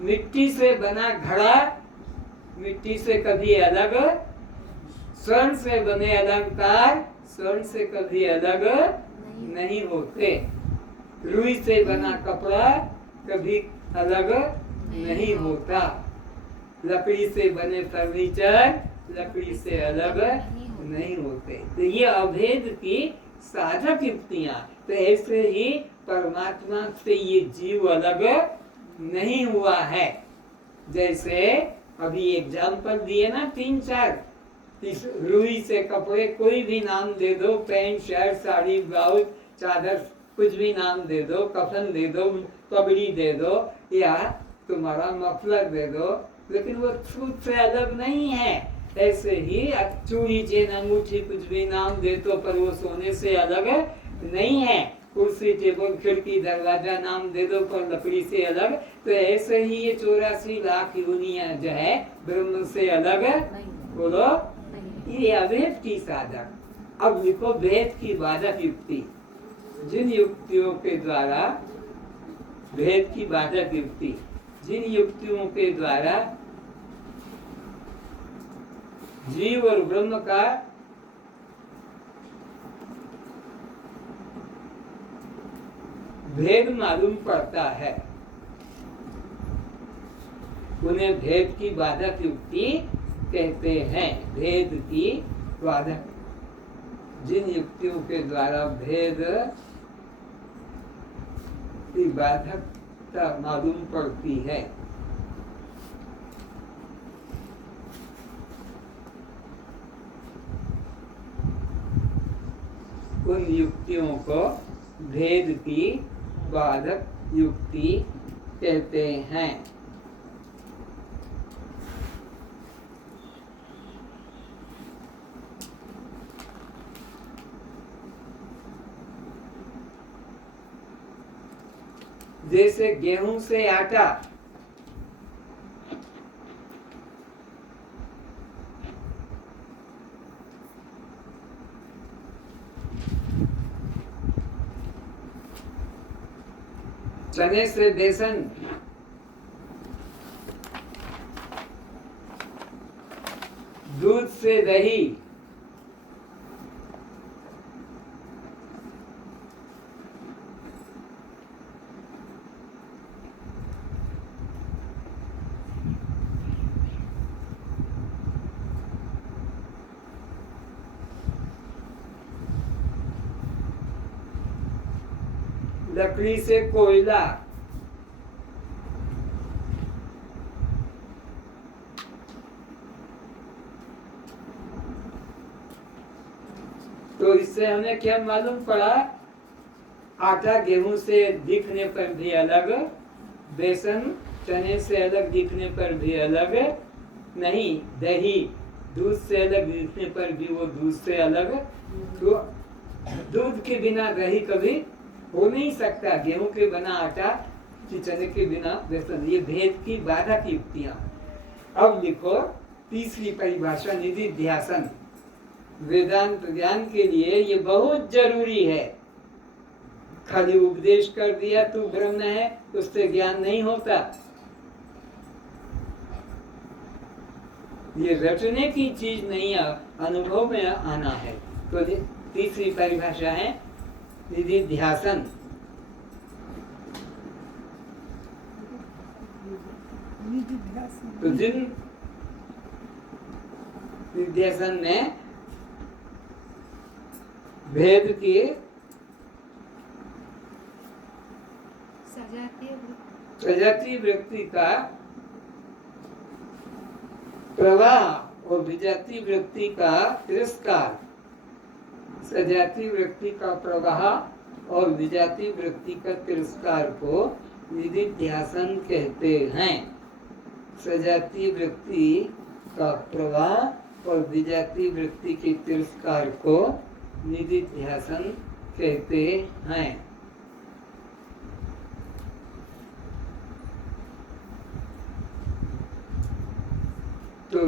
मिट्टी से बना घड़ा मिट्टी से कभी अलग, स्वर्ण से बने अलंकार स्वर्ण से कभी अलग नहीं होते। रुई से बना कपड़ा कभी अलग नहीं होता। लकड़ी से बने फर्नीचर लकड़ी से अलग नहीं होते। तो ये अभेद की साधक युक्तियां। तो ऐसे ही परमात्मा से ये जीव अलग नहीं हुआ है। जैसे अभी एग्जाम्पल दिए ना 3-4, रुई से कपड़े कोई भी नाम दे दो, पैंट शर्ट साड़ी ब्लाउज चादर कुछ भी नाम दे दो, कफन दे दो, पगड़ी दे दो, या तुम्हारा मफलर दे दो, लेकिन वो छूत से अलग नहीं है। ऐसे ही चूड़ी चेन अंगूठी कुछ भी नाम दे दो, पर वो सोने से अलग नहीं है। कुर्सी टेबल खिड़की दरवाजा नाम दे दो, पर लकड़ी से अलग। तो ऐसे ही ये 84 लाख योनियां जो है ब्रह्म से अलग बोलो, ये अभेद की साधक। अब लिखो भेद की बाधक युक्ति। जिन युक्तियों के द्वारा भेद की बाधक युक्ति, जिन युक्तियों के द्वारा जीव और ब्रह्म का भेद मालूम पड़ता है, उन्हें भेद की बाधक युक्ति कहते हैं। भेद की बाधक, जिन युक्तियों के द्वारा भेद की बाधकता मालूम पड़ती है, उन युक्तियों को भेद की बाधक युक्ति कहते हैं। जैसे गेहूं से आटा, चने से बेसन, दूध से दही, लकड़ी से कोयला, तो इससे हमें क्या मालूम पड़ा? आटा गेहूं से दिखने पर भी अलग, बेसन चने से अलग दिखने पर भी अलग नहीं, दही दूध से अलग दिखने पर भी वो दूध से अलग। तो दूध के बिना दही कभी हो नहीं सकता, गेहूं के बिना आटा कि चने के बिना बेसन। ये भेद की बाधा की युक्तियां। अब लिखो तीसरी परिभाषा, निधि ध्यासन। वेदांत ज्ञान के लिए ये बहुत जरूरी है। खाली उपदेश कर दिया तू ब्रह्म है, उससे ज्ञान नहीं होता। ये रटने की चीज नहीं है, अनुभव में आना है। तो तीसरी परिभाषा है निधि ध्यासन। तो जिन निध्यासन में भेद की सजातीय व्यक्ति का प्रवाह और विजातीय व्यक्ति का तिरस्कार, सजातीय व्यक्ति का प्रवाह और विजातीय व्यक्ति का तिरस्कार को निधिध्यासन कहते हैं। सजातीय व्यक्ति का प्रवाह और विजातीय व्यक्ति के तिरस्कार को निधिध्यासन कहते हैं। तो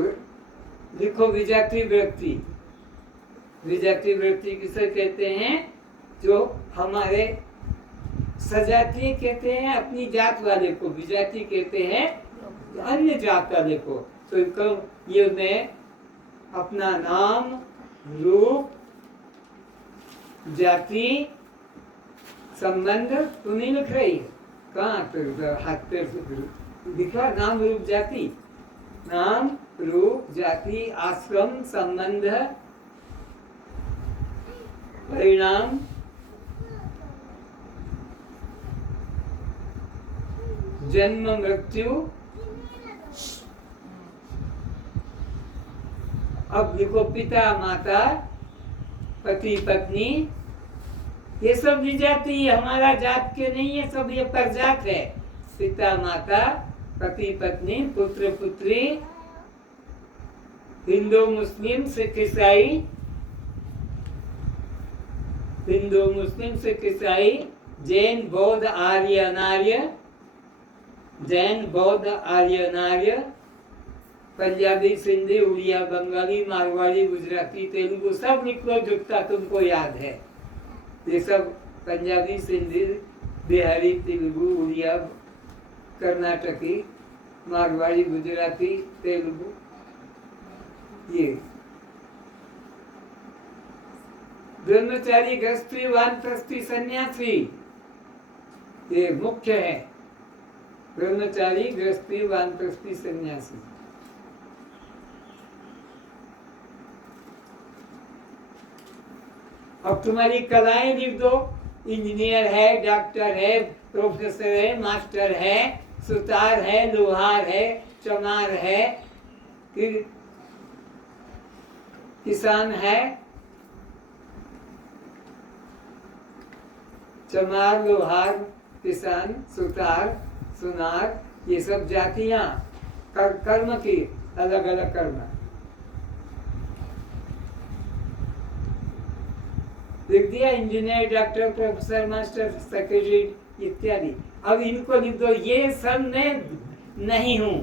लिखो विजातीय व्यक्ति। विजातीय व्यक्ति किसे कहते हैं? जो हमारे सजातीय कहते हैं अपनी जात वाले को, विजातीय कहते हैं अन्य जात वाले को। तो इनको ये में अपना नाम, रूप, जाति, संबंध तो नहीं लिख रही है। कहाँ पर हाथ पैर से लिखा नाम, रूप, जाति। नाम, रूप, जाति, आश्रम, संबंध, परिणाम, जन्म, मृत्यु। अब लिखो पिता, माता, पति, पत्नी। ये सब विजाति हमारा जात के नहीं है, सब ये परजात है। पिता, माता, पति, पत्नी, पुत्र, पुत्री, हिंदू, मुस्लिम, सिख, ईसाई। हिंदू, मुस्लिम, सिख, ईसाई, जैन, बौद्ध, आर्य, अनार्य। जैन, बौद्ध, आर्य, अनार्य। पंजाबी, सिंधी, उड़िया, बंगाली, मारवाड़ी, गुजराती, तेलुगु, सब निकलो जुटता तुमको याद है। ये सब पंजाबी, सिंधी, बिहारी, तेलुगु, उड़िया, कर्नाटकी, मारवाड़ी, गुजराती, तेलुगु, ये ब्रह्मचारी, गृहस्थी, वानप्रस्थी, सन्यासी, ये मुख्य है। ब्रह्मचारी, गृहस्थी, वानप्रस्थी, सन्यासी। अब तुम्हारी कलाएं लिख दो। इंजीनियर है, डॉक्टर है, प्रोफेसर है, मास्टर है, सुतार है, लोहार है, चमार है, किसान है। चमार, लोहार, किसान, सुतार, सुनार, ये सब जातियां कर्म की अलग अलग कर्म। लिख दिया engineer, doctor, professor, master, secretary इत्यादि। अब इनको लिख दो ये सब मैं नहीं हूँ,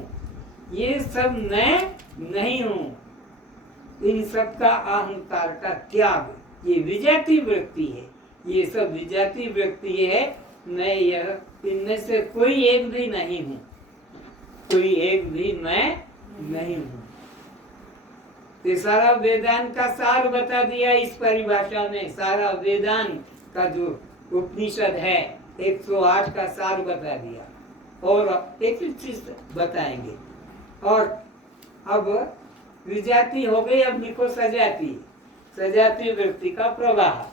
ये सब मैं नहीं हूँ। इन सब का अहंकार का त्याग, ये विजातीय वृत्ति है। ये सब विजातीय वृत्ति है। मैं यह इनमें से कोई एक भी नहीं हूँ, कोई एक भी मैं नहीं हूँ। ये सारा वेदांत का सार बता दिया इस परिभाषा में। सारा वेदांत का जो उपनिषद है 108 का सार बता दिया। और एक चीज बताएंगे। और अब विजाति हो गई, अब लिखो सजाती। सजाती व्यक्ति का प्रवाह।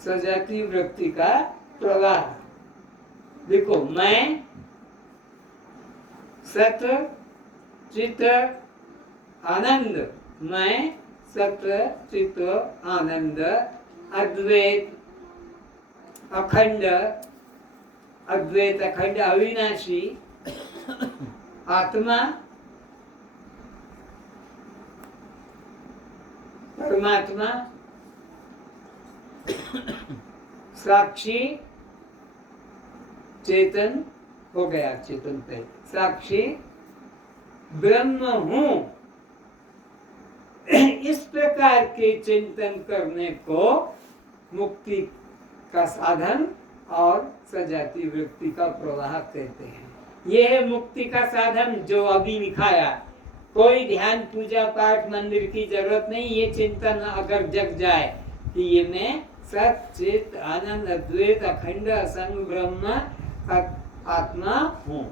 सजाती व्यक्ति का प्रवाह देखो। मैं, सत्य, चित्त, आनंद। मैं, सत्य, चित्त, आनंद, अद्वैत, अखंड, अद्वैत, अखंड, अविनाशी, आत्मा, परमात्मा साक्षी चेतन हो गया, चेतन पे साक्षी ब्रह्म हूं, इस प्रकार के चिंतन करने को मुक्ति का साधन और सजाती वृत्ति का प्रवाह कहते हैं। यह है मुक्ति का साधन जो अभी लिखाया। कोई ध्यान पूजा पाठ मंदिर की जरूरत नहीं। ये चिंतन अगर जग जाए कि ये मैं सत चित आनंद अद्वैत अखंड असंग ब्रह्म आत्मा हूँ,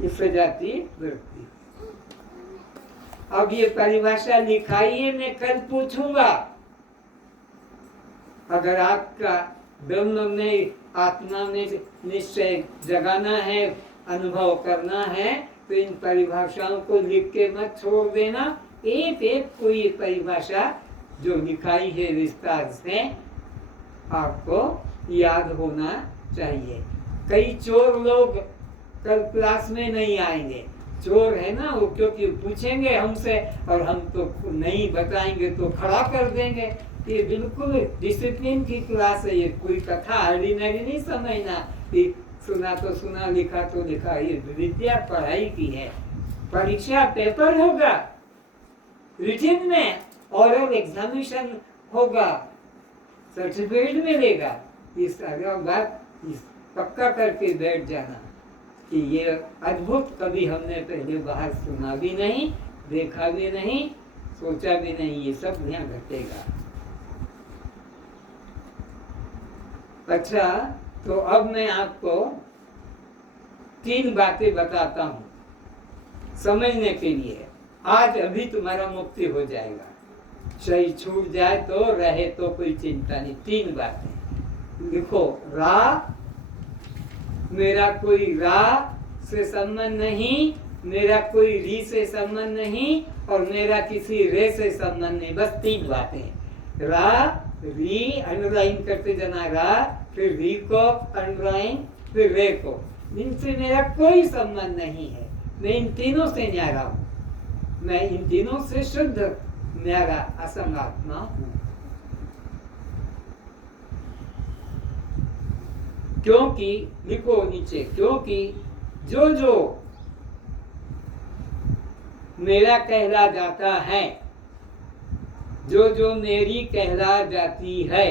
ये सजाती वृत्ति। अब ये परिभाषा लिखाइए, मैं कल पूछूंगा। अगर आपका ब्रह्म में आत्मा में निश्चय जगाना है, अनुभव करना है, तो इन परिभाषाओं को लिख के मत छोड़ देना। एक एक कोई परिभाषा जो लिखाई है विस्तार से आपको याद होना चाहिए। कई चोर लोग कल क्लास में नहीं आएंगे। चोर है ना वो, क्योंकि पूछेंगे हमसे और हम तो नहीं बताएंगे तो खड़ा कर देंगे। ये बिल्कुल डिसिप्लिन की क्लास है। ये कोई कथा ऑर्डिनरी नहीं समझना कि सुना तो सुना, लिखा तो लिखा। ये विद्या पढ़ाई की है। परीक्षा पेपर होगा, रिटन में ओरल एग्जामिनेशन होगा, सर्टिफिकेट मिलेगा। इस बात पक्का करके बैठ जाना कि ये अद्भुत कभी हमने पहले बाहर सुना भी नहीं, देखा भी नहीं, सोचा भी नहीं। ये सब ध्यान रखेगा। अच्छा, तो अब मैं आपको 3 बातें बताता हूं समझने के लिए। आज अभी तुम्हारा मुक्ति हो जाएगा। शरीर छूट जाए तो रहे तो कोई चिंता नहीं। 3 बातें लिखो। रा, मेरा कोई रा से संबंध नहीं, मेरा कोई री से संबंध नहीं, और मेरा किसी रे से संबंध नहीं। बस 3 बातें। रा, री अंडरलाइन करते जाना, रा, फिर री को अंडरलाइन, फिर रे को। इनसे मेरा कोई संबंध नहीं है। मैं इन तीनों से न्यारा हूं। मैं इन तीनों से शुद्ध न्यारा असंग आत्मा हूं। क्योंकि लिखो नीचे, क्योंकि जो जो मेरा कहला जाता है, जो जो मेरी कहला जाती है,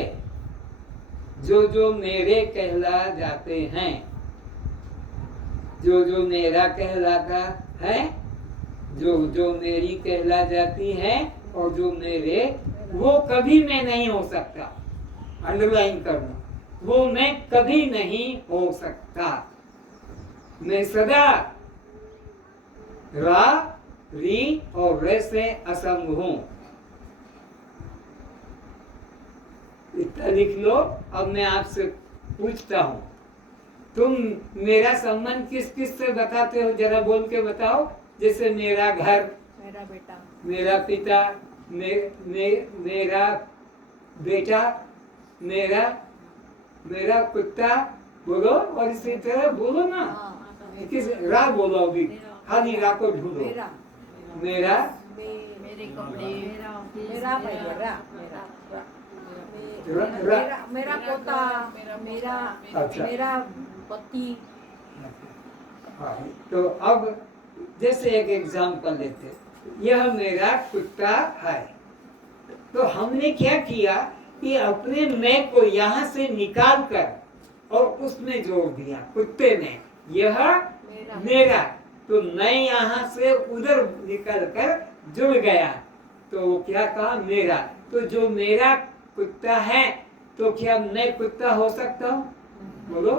जो जो मेरे कहला जाते हैं, जो जो मेरा कहलाता है, जो जो मेरी कहला जाती है, और जो मेरे, वो कभी मैं नहीं हो सकता। अंडरलाइन करना, वो मैं कभी नहीं हो सकता। मैं सदा रा, री और रे से असंग हूं। इतना लिख लो। अब मैं आपसे पूछता हूं, तुम मेरा संबंध किस किस से बताते हो? जरा बोल के बताओ। जैसे मेरा घर, मेरा बेटा, मेरा पिता, मेरा बेटा, मेरा कुत्ता, बोलो। और इसी तरह बोलो ना। किस रा बोलो अभी, खाली रा को ढूंढो। मेरा, मेरे कपड़े, मेरा मेरा मेरा पोता, मेरा अच्छा। मेरा पति। हाँ, तो अब जैसे एक एग्जाम्पल लेते, यह मेरा कुत्ता है। तो हमने क्या किया कि अपने मैं को यहाँ से निकाल कर और उसमें जोड़ दिया, कुत्ते में। यह मेरा, तो मैं यहाँ से उधर निकल कर जुड़ गया, तो वो क्या कहा? मेरा। तो जो मेरा कुत्ता है, तो क्या मैं कुत्ता हो सकता हूँ? बोलो।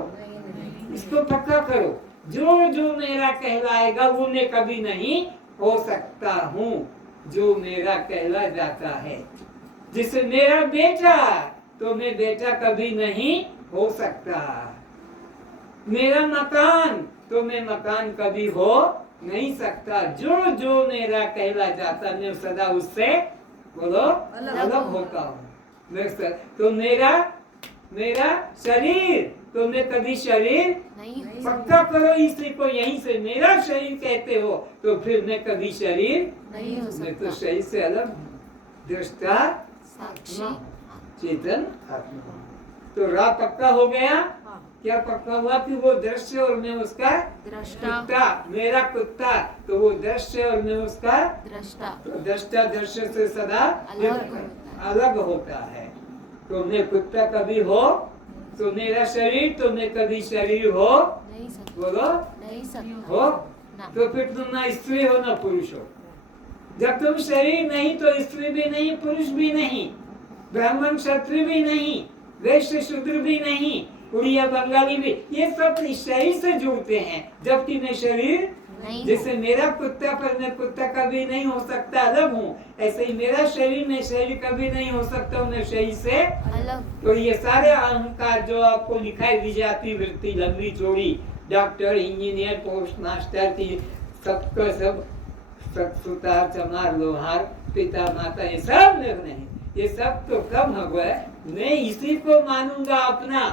इसको पक्का करो। जो जो मेरा कहलाएगा वो मैं कभी नहीं हो सकता हूँ। जो मेरा कहला जाता है, जिसे मेरा बेटा, तो मैं बेटा कभी नहीं हो सकता। मेरा मकान, तो मैं मकान कभी हो नहीं सकता। जो जो मेरा कहला जाता, मैं सदा उससे, बोलो, अलग होता हूँ। तो मेरा शरीर, तो मैं कभी शरीर नहीं पक्का करो इसी को, यहीं से मेरा शरीर कहते हो, तो फिर मैं कभी शरीर नहीं हो मैं सकता। तो शरीर से अलग हूँ। दृष्टा साक्षी चेतन आत्मा। तो रा पक्का हो गया। हाँ क्या पक्का हुआ कि वो दृश्य और मैं उसका दृष्टा कुत्ता, मेरा कुत्ता, तो वो दृश्य और मैं उसका दृष्टा तो दृष्टा दृश्य से सदा अलग होता अलग होता है। तो मैं कुत्ता कभी हो तो मेरा शरीर, तो मैं कभी शरीर हो, नहीं सकता बोलो नहीं सकता हो, ना तो फिर तुम ना स्त्री हो ना पुरुष हो। जब तुम शरीर नहीं तो स्त्री भी नहीं, पुरुष भी नहीं, ब्राह्मण क्षत्रिय भी नहीं, वैश्य शूद्र भी नहीं, उड़िया बंगाली भी, ये सब शरीर से जुड़ते हैं। जबकि मैं शरीर नहीं जैसे मेरा कुत्ता पर मैं कुत्ता कभी नहीं हो सकता, अलग हूँ, ऐसे ही मेरा शरीर में शरीर कभी नहीं हो सकता, मैं शरीर से। अलग तो ये सारे अहंकार जो आपको लिखा है, विजाति वृत्ति लंबी चौड़ी, डॉक्टर इंजीनियर पोस्ट मास्टर की, सबका सब सुतार चमार लोहार पिता माता, ये सब नहीं, ये सब तो कब होगा। मैं इसी को मानूंगा अपना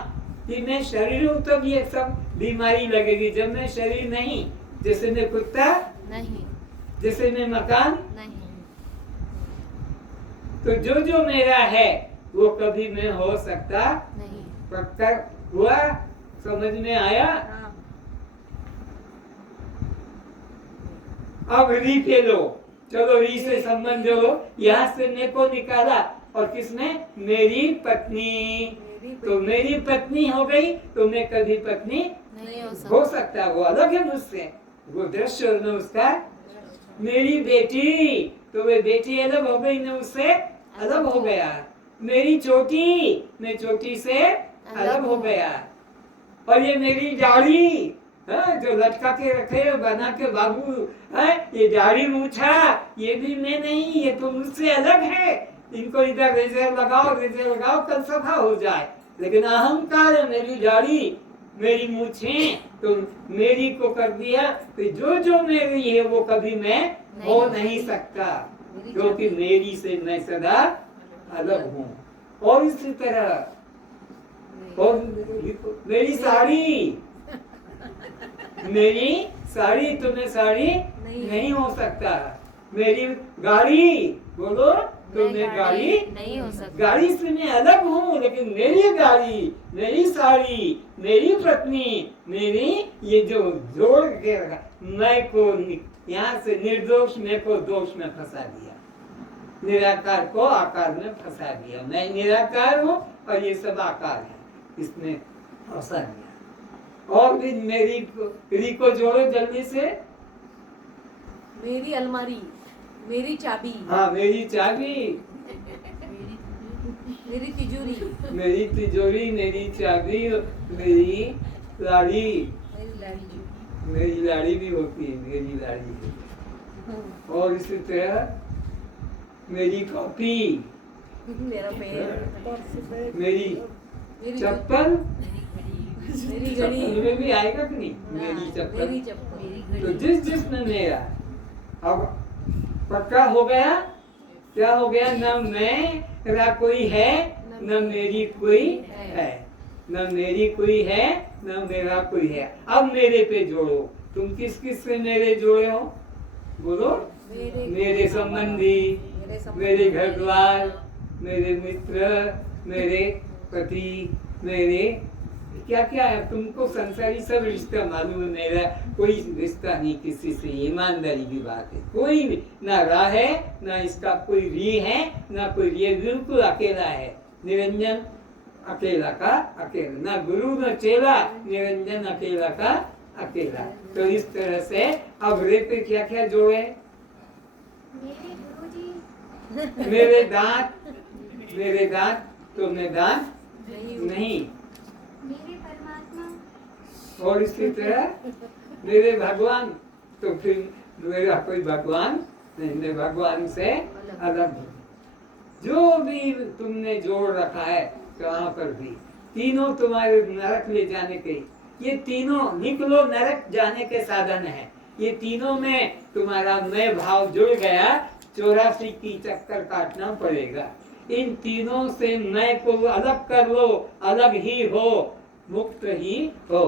कि मैं शरीर हूँ, तब ये सब बीमारी लगेगी। जब मैं शरीर नहीं, जैसे मैं कुत्ता, नहीं जैसे मैं मकान, नहीं तो जो जो मेरा है वो कभी मैं हो सकता नहीं पक्का हुआ। समझ में आया। हाँ अब री पे लो, चलो री से संबंध जोड़ो। यहाँ से मैं को निकाला और किसने, मेरी पत्नी, तो मेरी पत्नी हो गई, तो मैं कभी पत्नी नहीं हो हो सकता सकता, वो अलग है मुझसे, वो दृश्य और मैं उसका। मेरी बेटी, तो वे बेटी अलग हो गई, मैं उससे अलग हो गया। मेरी चोटी, मैं चोटी से अलग हो गया। और ये मेरी दाढ़ी, जो लटका के रखे बना के बाबू, ये दाढ़ी मूछा, ये भी मैं नहीं, ये तो मुझसे अलग है। इनको इधर रेजर लगाओ, कल सफा हो जाए। लेकिन अहंकार है, मेरी दाढ़ी, मेरी मूछें, तो मेरी को कर दिया, तो जो जो मेरी है वो कभी मैं हो नहीं सकता, क्योंकि मेरी से मैं सदा अलग हूँ। और इसी तरह, और मेरी साड़ी, मेरी साड़ी, तो मैं साड़ी नहीं हो सकता। मेरी गाड़ी, बोलो, तो मैं गाड़ी नहीं हो सकता। गाड़ी से मैं अलग हूँ, लेकिन मेरी गाड़ी, मेरी साड़ी, मेरी पत्नी, मेरी ये जो जोड़ के रखा, मैं को यहाँ से निर्दोष मैं को दोष में फंसा दिया, निराकार को आकार में फंसा दिया। मैं निराकार हूँ और ये सब आकार है, इसमें फंसा दिया। और भी मेरी को जोड़ो जल्दी से। मेरी अलमारी, मेरी चाबी, हाँ, मेरी चाबी, मेरी तिजोरी, मेरी तिजोरी, मेरी चाबी, मेरी लाड़ी, मेरी लाड़ी, मेरी लाड़ी भी होती है, मेरी लाड़ी। और इसी तरह मेरी कॉपी, मेरा पैर, मेरी मेरी चप्पल, मेरी चप्पल घड़ी, में भी आएगा कि नहीं, मेरी चप्पल। मेरी चप्पल, तो जिस जिसमें मेरा अब पक्का हो गया, क्या हो गया, न मेरा कोई है, न मेरी कोई है, न मेरी कोई है, न मेरा कोई है। अब मेरे पे जोड़ो, तुम किस किस से मेरे जोड़े हो, बोलो। मेरे संबंधी, मेरे घर द्वार, मेरे मित्र, मेरे पति, मेरे क्या क्या है, तुमको संसारी सब रिश्ता मालूम है। मेरा कोई रिश्ता नहीं किसी से, ईमानदारी की बात है। कोई भी ना रा है, ना इसका कोई री है, ना कोई री, बिल्कुल अकेला है। निरंजन अकेला का अकेला, ना गुरु न चेला, निरंजन अकेला का अकेला। तो इस तरह से अब रे पे क्या क्या जोड़े, मेरे गुरुजी, मेरे दांत, मेरे दांत, तो मैं दांत नहीं। मेरे परमात्मा, और इसी तरह मेरे भगवान, तो फिर मेरा कोई भगवान नहीं, मैं भगवान से अलग हूँ। जो भी तुमने जोड़ रखा है कहाँ पर भी, तीनों तुम्हारे नरक ले जाने के, ये तीनों लिख लो, नरक जाने के साधन है। ये तीनों में तुम्हारा मैं भाव जुड़ गया, 84 की चक्कर काटना पड़ेगा। इन तीनों से मैं को अलग कर लो, अलग ही हो, मुक्त ही हो।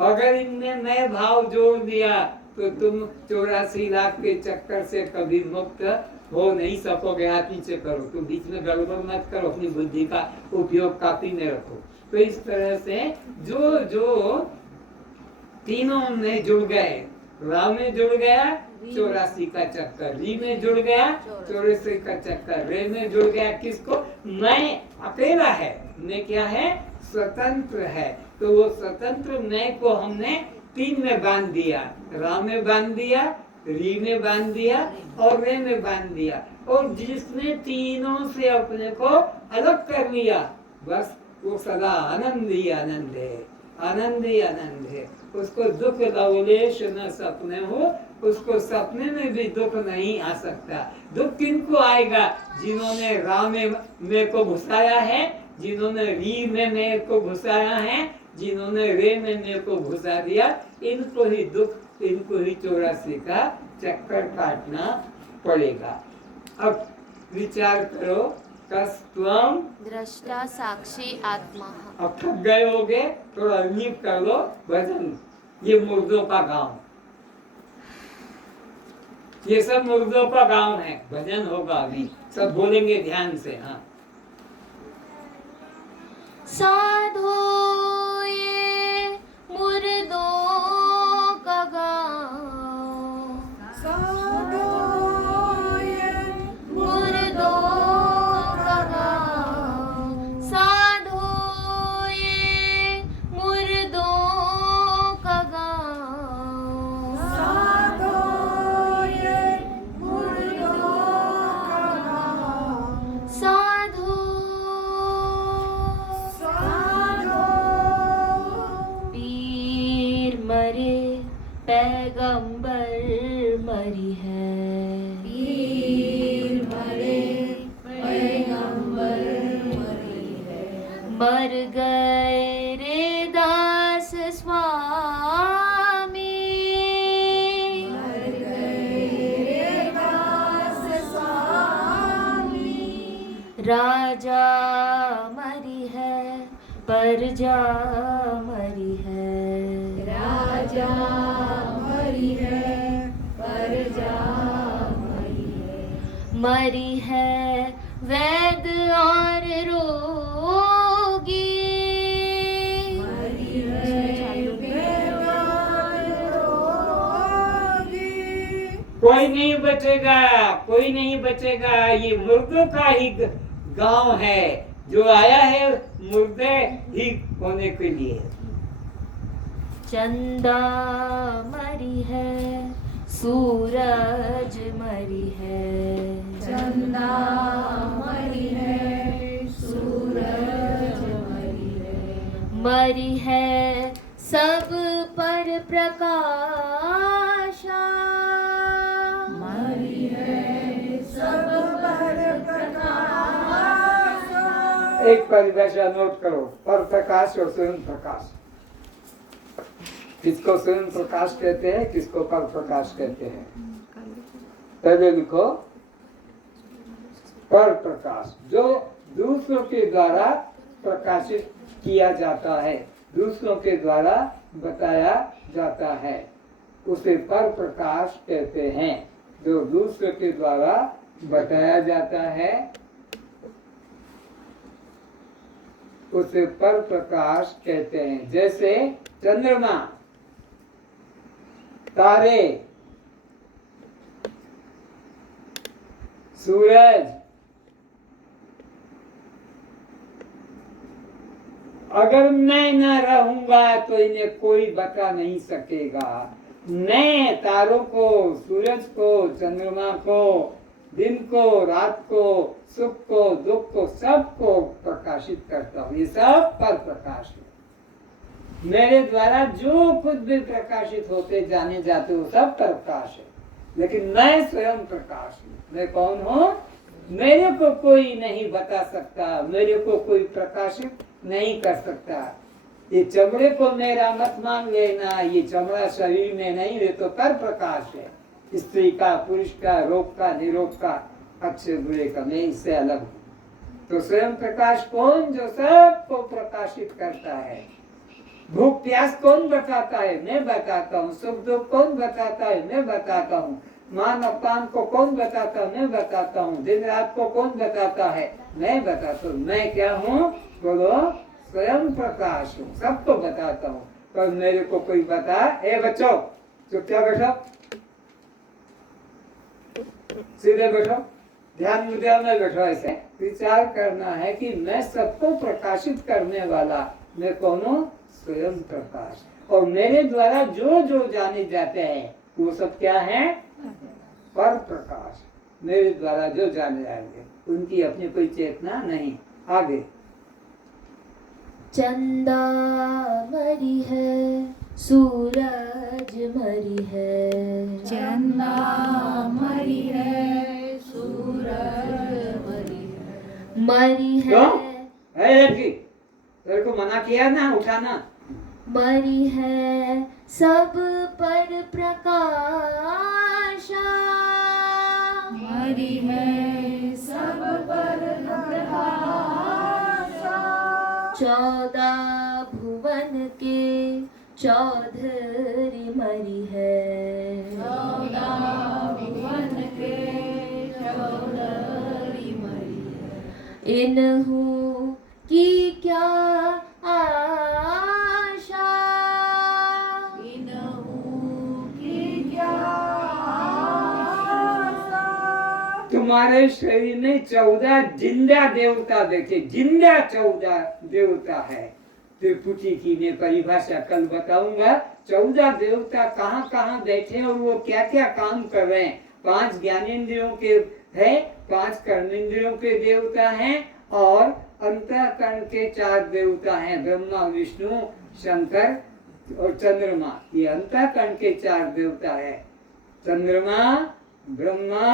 अगर इनमें मैं भाव जोड़ दिया तो तुम 84 लाख के चक्कर से कभी मुक्त हो नहीं सकोगे, हाथ पीछे करो, तो बीच में गड़बड़ मत करो, अपनी बुद्धि का उपयोग काफी में रखो। तो इस तरह से जो जो तीनों में जुड़ गए, रा में जुड़ गया 84 का चक्कर, री में जुड़ गया 84 का चक्कर, रे में जुड़ गया किसको, मैं अकेला है, मैं क्या है, स्वतंत्र है। तो वो स्वतंत्र मैं को हमने तीन में बांध दिया, रा में बांध दिया, री में बांध दिया और रे में बांध दिया। और जिसने तीनों से अपने को अलग कर लिया, बस वो सदा आनंद ही आनंद है, आनंद ही आनंद है। उसको दुख लवलेश न सपने हो, उसको सपने में भी दुख नहीं आ सकता। दुख किनको आएगा, जिन्होंने रा में मेरे को घुसाया है, जिन्होंने री में मेरे को घुसाया है, जिन्होंने रे में मेरे को घुसा दिया, इनको ही दुख, इनको ही 84 का चक्कर काटना पड़ेगा। अब विचार करो, कस्त्वम, दृष्टा साक्षी आत्मा। अब थक गए होगे, थोड़ा रिलीव कर लो भजन। ये मुर्दों का गांव, ये सब मुर्दों का गांव है, भजन होगा अभी, सब बोलेंगे ध्यान से। हाँ, साधो ये मुर्दों का गाँव, साधो ये मुर्दों का गाँव, साधो ये मुर्दों का गाँव, साधो ये मुर्दों का गाँव, साधो साधो पीर मरे पैगंबर मरी है, पीर मरे पैगंबर मरी है, मर गए रे दास स्वामी, मर गए रे दास स्वामी, राजा मरी है प्रजा मरी है, राजा मरी है प्रजा मरी है, मरी है वैद और रोगी, मरी है बेगार रोगी, कोई नहीं बचेगा, कोई नहीं बचेगा। ये मुर्दों का ही गांव है, जो आया है मुर्दे ही होने के लिए। चंदा मरी है सूरज मरी है, चंदा मरी है सूरज मरी है, मरी है सब पर प्रकाशा, मरी है सब पर प्रकाश, एक परिभाषा नोट करो, पर प्रकाश और स्वयं प्रकाश। किसको स्वयं प्रकाश कहते हैं, किसको पर प्रकाश कहते हैं? पहले लिखो, पर प्रकाश जो दूसरों के द्वारा प्रकाशित किया जाता है, दूसरों के द्वारा बताया जाता है, उसे पर प्रकाश कहते हैं। जो दूसरों के द्वारा बताया जाता है उसे पर प्रकाश कहते हैं। जैसे चंद्रमा, तारे, सूरज, अगर मैं न रहूंगा तो इन्हें कोई बता नहीं सकेगा। मैं तारों को, सूरज को, चंद्रमा को, दिन को, रात को, सुख को, दुख को, सबको प्रकाशित करता हूँ। ये सब पर प्रकाश है। मेरे द्वारा जो कुछ भी प्रकाशित होते जाने जाते हो सब प्रकाश है, लेकिन मैं स्वयं प्रकाश हूँ। मैं कौन हूँ? मेरे को कोई नहीं बता सकता, मेरे को कोई प्रकाशित नहीं कर सकता। ये चमड़े को मेरा मत मान लेना, ये चमड़ा शरीर में नहीं, ये तो पर प्रकाश है। स्त्री का, पुरुष का, रोग का, निरोग का, अच्छे बुरे का, मैं इससे अलग हूँ। तो स्वयं प्रकाश कौन? जो सबको प्रकाशित करता है। भूख प्यास कौन बताता है? मैं बताता हूँ। सुख दुख कौन बताता है? मैं बताता हूँ। मान अपमान को कौन बताता? मैं बताता हूँ। दिन रात को कौन बताता है? मैं बताता हूँ। मैं क्या हूँ? बोलो, स्वयं प्रकाश हूँ, सबको बताता हूँ। पर मेरे को कोई बता, ए बच्चों चुपचाप बैठो, सीधे बैठो, ध्यान मुद्रा में बैठो। ऐसे विचार करना है कि मैं सबको प्रकाशित करने वाला मैं कौन हूँ? स्वयं प्रकाश। और मेरे द्वारा जो जो जाने जाते हैं वो सब क्या है? पर प्रकाश। मेरे द्वारा जो जाने जाएंगे उनकी अपनी कोई चेतना नहीं। आगे, चंदा मरी है, सूरज मरी है, चंदा मरी है, सूरज मरी है, मरी है, क्यों? है लड़की, तेरे को मना किया ना उठाना। मरी है सब पर प्रकाशा, मरी है सब पर प्रकाशा, 14 भुवन के चौधरी मरी है, 14 भुवन के चौधरी मरी है, इन्हू की क्या आशा, इन्हू की क्या आशा। तुम्हारे शरीर में 14 जिंदा देवता देखे, जिंदा 14 देवता है। त्रिपुटी की ने परिभाषा कल बताऊंगा। 14 देवता कहाँ कहाँ बैठे और वो क्या क्या काम कर रहे हैं। 5 ज्ञानेंद्रियों के है, 5 कर्मेंद्रियों के देवता हैं और अंतःकरण के 4 देवता हैं, ब्रह्मा विष्णु शंकर और चंद्रमा। ये अंतःकरण के 4 देवता है, चंद्रमा ब्रह्मा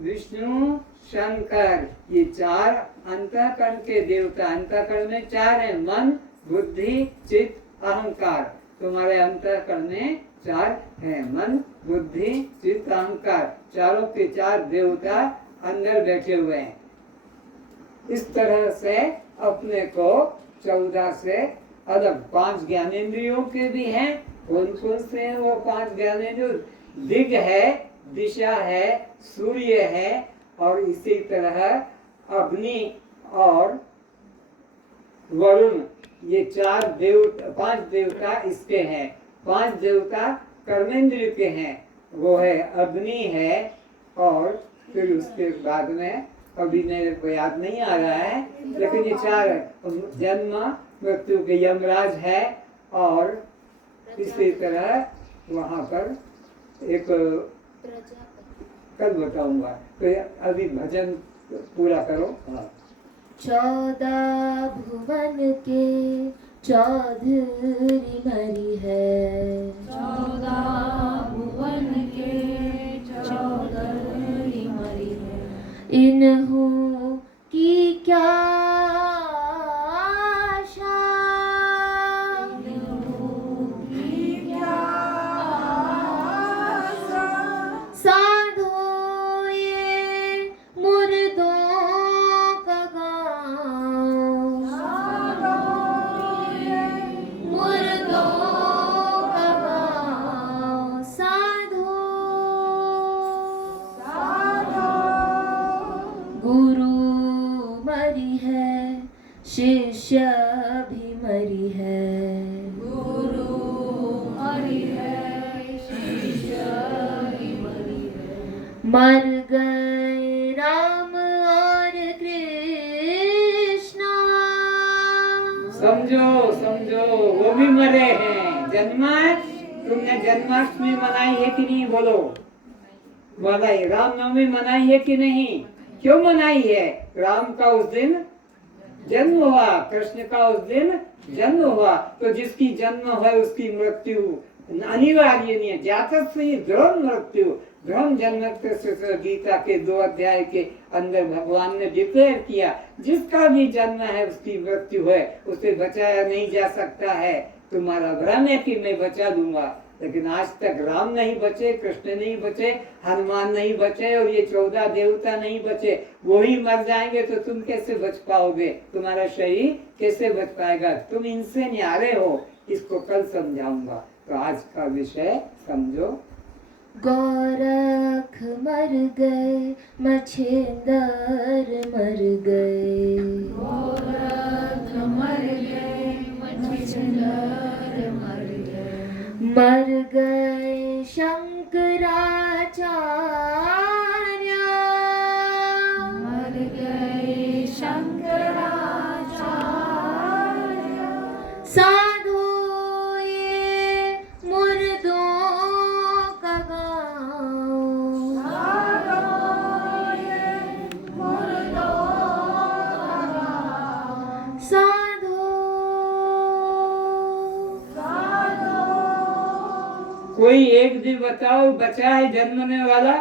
विष्णु शंकर। ये 4 अंतःकरण के देवता। अंतःकरण में 4 है, मन बुद्धि चित्त अहंकार। तुम्हारे अंतःकरण में 4 है, मन बुद्धि चित्त अहंकार। चारों के 4 देवता अंदर बैठे हुए हैं। इस तरह से अपने को 14 से अलग 5 ज्ञानेंद्रियों के भी हैं। कौन कौन से हैं वो 5 ज्ञानेंद्रिय? दिग है, दिशा है, सूर्य है और इसी तरह अग्नि और वरुण। ये 5 देवता इसके हैं। 5 देवता कर्मेंद्र के हैं, वो है अग्नि है और फिर उसके बाद में अभी मेरे को याद नहीं आ रहा है, लेकिन ये 4 जन्म मृत्यु के यमराज है और इसी तरह वहाँ पर एक कल बताऊंगा। तो अभी भजन पूरा करो। हाँ, 14 भुवन के चौधरी मरी है, 14 भुवन के चौधरी मरी है, इन्हू की क्या आशा, इन्हू की क्या आशा। साधो ये मुर्दों का गाँव, मुर्दों का गाँव, साधो गुरु मरी है, शिष्य भी मरी है, गुरु मरी है, शिष्य भी मरी है, मर गए राम और कृष्ण, समझो समझो, वो भी मरे हैं। तुमने जन्माष्टमी मनाई है कि नहीं? बोलो, मनाई। रामनवमी मनाई है कि नहीं? क्यों मनाई है? राम का उस दिन जन्म हुआ, कृष्ण का उस दिन जन्म हुआ। तो जिसकी जन्म है उसकी मृत्यु अनिवार्य नहीं है। जातस्य ही ध्रुव मृत्यु, ध्रुव जन्म। गीता के 2 अध्याय के अंदर भगवान ने डिक्लेयर किया, जिसका भी जन्म है उसकी मृत्यु है, उसे बचाया नहीं जा सकता है। तुम्हारा भ्रम है कि मैं बचा दूंगा, लेकिन आज तक राम नहीं बचे, कृष्ण नहीं बचे, हनुमान नहीं बचे और ये 14 देवता नहीं बचे। वो ही मर जाएंगे तो तुम कैसे बच पाओगे? तुम्हारा शरीर कैसे बच पाएगा? तुम इनसे न्यारे हो। इसको कल समझाऊंगा। तो आज का विषय समझो। गोरख मर गए, मछेंदर मर गए। गोरख मर गए, मछेंदर मर गए। मर गए शंकराचार्य, मर गए शंकराचार्य। साधो ये मुर्दों का गाँव। साधो ये मुर्दों का गाँव। साधो कोई एक भी बताओ बचा है जन्मने वाला?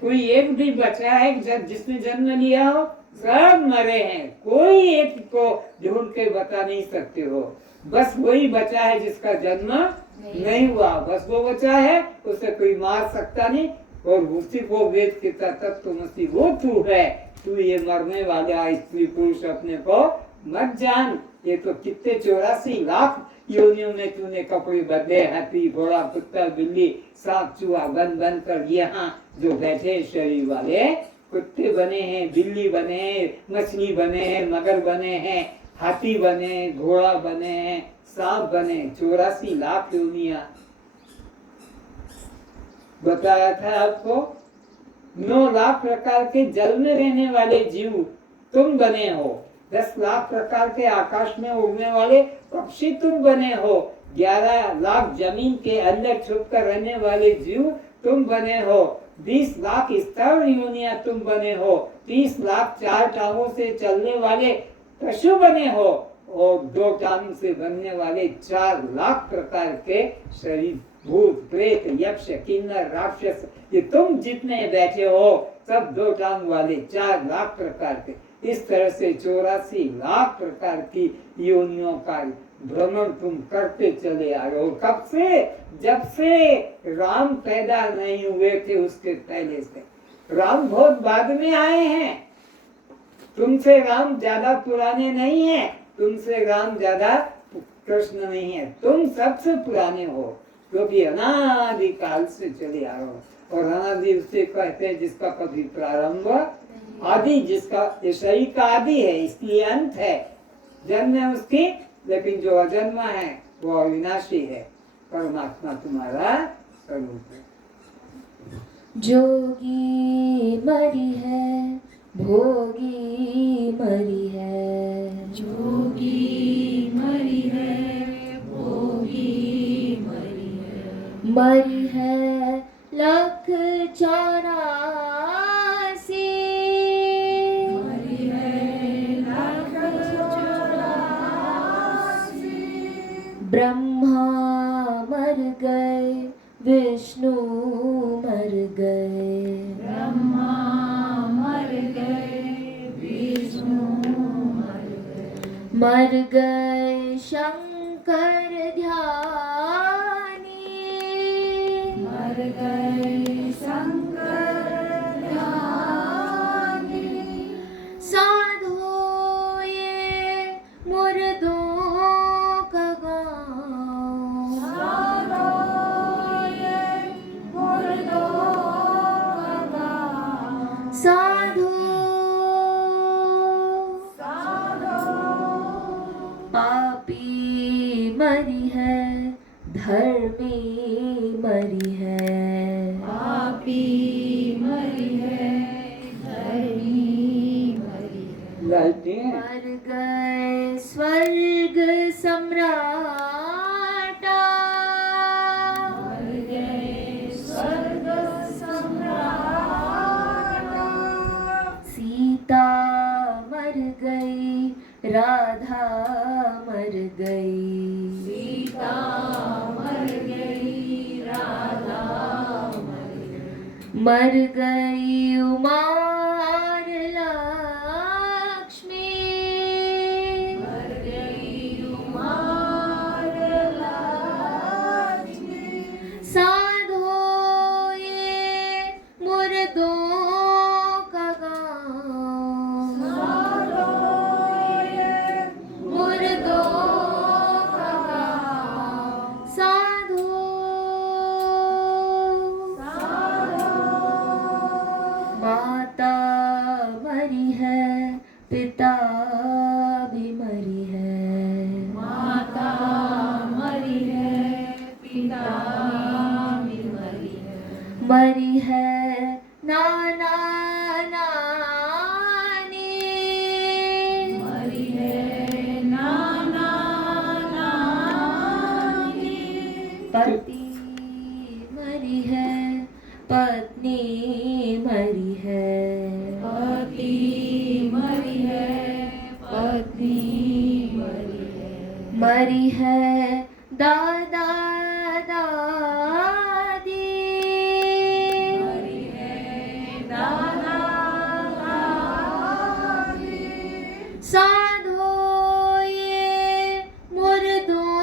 कोई एक भी बचा है जिसने जन्म लिया हो? सब मरे हैं, कोई एक को ढूंढ के बता नहीं सकते हो। बस वही बचा है जिसका जन्म नहीं हुआ, बस वो बचा है, उसे कोई मार सकता नहीं। और उसी को वेद कहता तब तो मसीह वो तू है, तू ये मरने वाला स्त्री पुरुष अपने को मत जान। ये तो कितने 84 लाख योनियों में तूने कपड़े बदले, हाथी घोड़ा कुत्ता बिल्ली सांप चूहा बन बन कर यहाँ जो बैठे शरीर वाले कुत्ते बने हैं, बिल्ली बने हैं, मछली बने हैं, मगर बने हैं, हाथी बने, घोड़ा बने हैं, सांप बने। 84 लाख योनिया बताया था आपको। 9 लाख प्रकार के जल में रहने वाले जीव तुम बने हो। 10 लाख प्रकार के आकाश में उड़ने वाले पक्षी तुम बने हो। 11 लाख जमीन के अंदर छुप कर रहने वाले जीव तुम बने हो। 20 लाख स्तर योनियां तुम बने हो। 30 लाख 4 टांगों से चलने वाले पशु बने हो और 2 टांग से बनने वाले 4 लाख प्रकार के शरीर, भूत प्रेत यक्ष किन्नर राक्षस, ये तुम जितने बैठे हो सब 2 टांग वाले 4 लाख प्रकार के। इस तरह से 84 लाख प्रकार की योनियों का भ्रमण तुम करते चले आ रहे हो। कब से? जब से राम पैदा नहीं हुए थे उसके पहले से। राम बहुत बाद में आए हैं। तुमसे राम ज्यादा पुराने नहीं है, तुमसे राम ज्यादा कृष्ण नहीं है, तुम सबसे पुराने हो, क्योंकि अनादि काल से चले आ रहे हो। और अनादि उसे कहते हैं जिसका कभी प्रारंभ, आदि जिसका शरीर का आदि है इसलिए अंत है। जन्म है उसकी, लेकिन जो अजन्मा है वो अविनाशी है। परमात्मा तुम्हारा स्वरूप है। जोगी मरी है, भोगी मरी है। जोगी मरी है, भोगी मरी है। मरी है 184। मरी है 184। ब्रह्मा मर गए, विष्णु मर गए। ब्रह्मा मर गए, विष्णु मर गए। मर गए शंकर ध्यानी। मर गए शंकर ध्यानी। साधो ये मुर्दों का गाँव। साधो ये मुर्दों का गाँव। साधो पापी मरी है, धर्मी मरी है। पापी मरी है, धर्मी मरी है। मर गए स्वर्ग सम्राटा। मर गए स्वर्ग सम्राट। सीता मर गई, राधा मर गई। सीता मर गई, राधा मर गई। मर गई उमा और लक्ष्मी। मर गई उमा और लक्ष्मी। साधो ये मुर्दों का गाँव। साधो ये मुर्दों का गाँव। साधो साधो मरी है नाना नानी, मरी है नाना नानी, पति मरी है, पत्नी मरी है, पति मरी है, पत्नी मरी है, मरी है दादा दादी, मरी है दादा दादी, साधो ये मुर्दों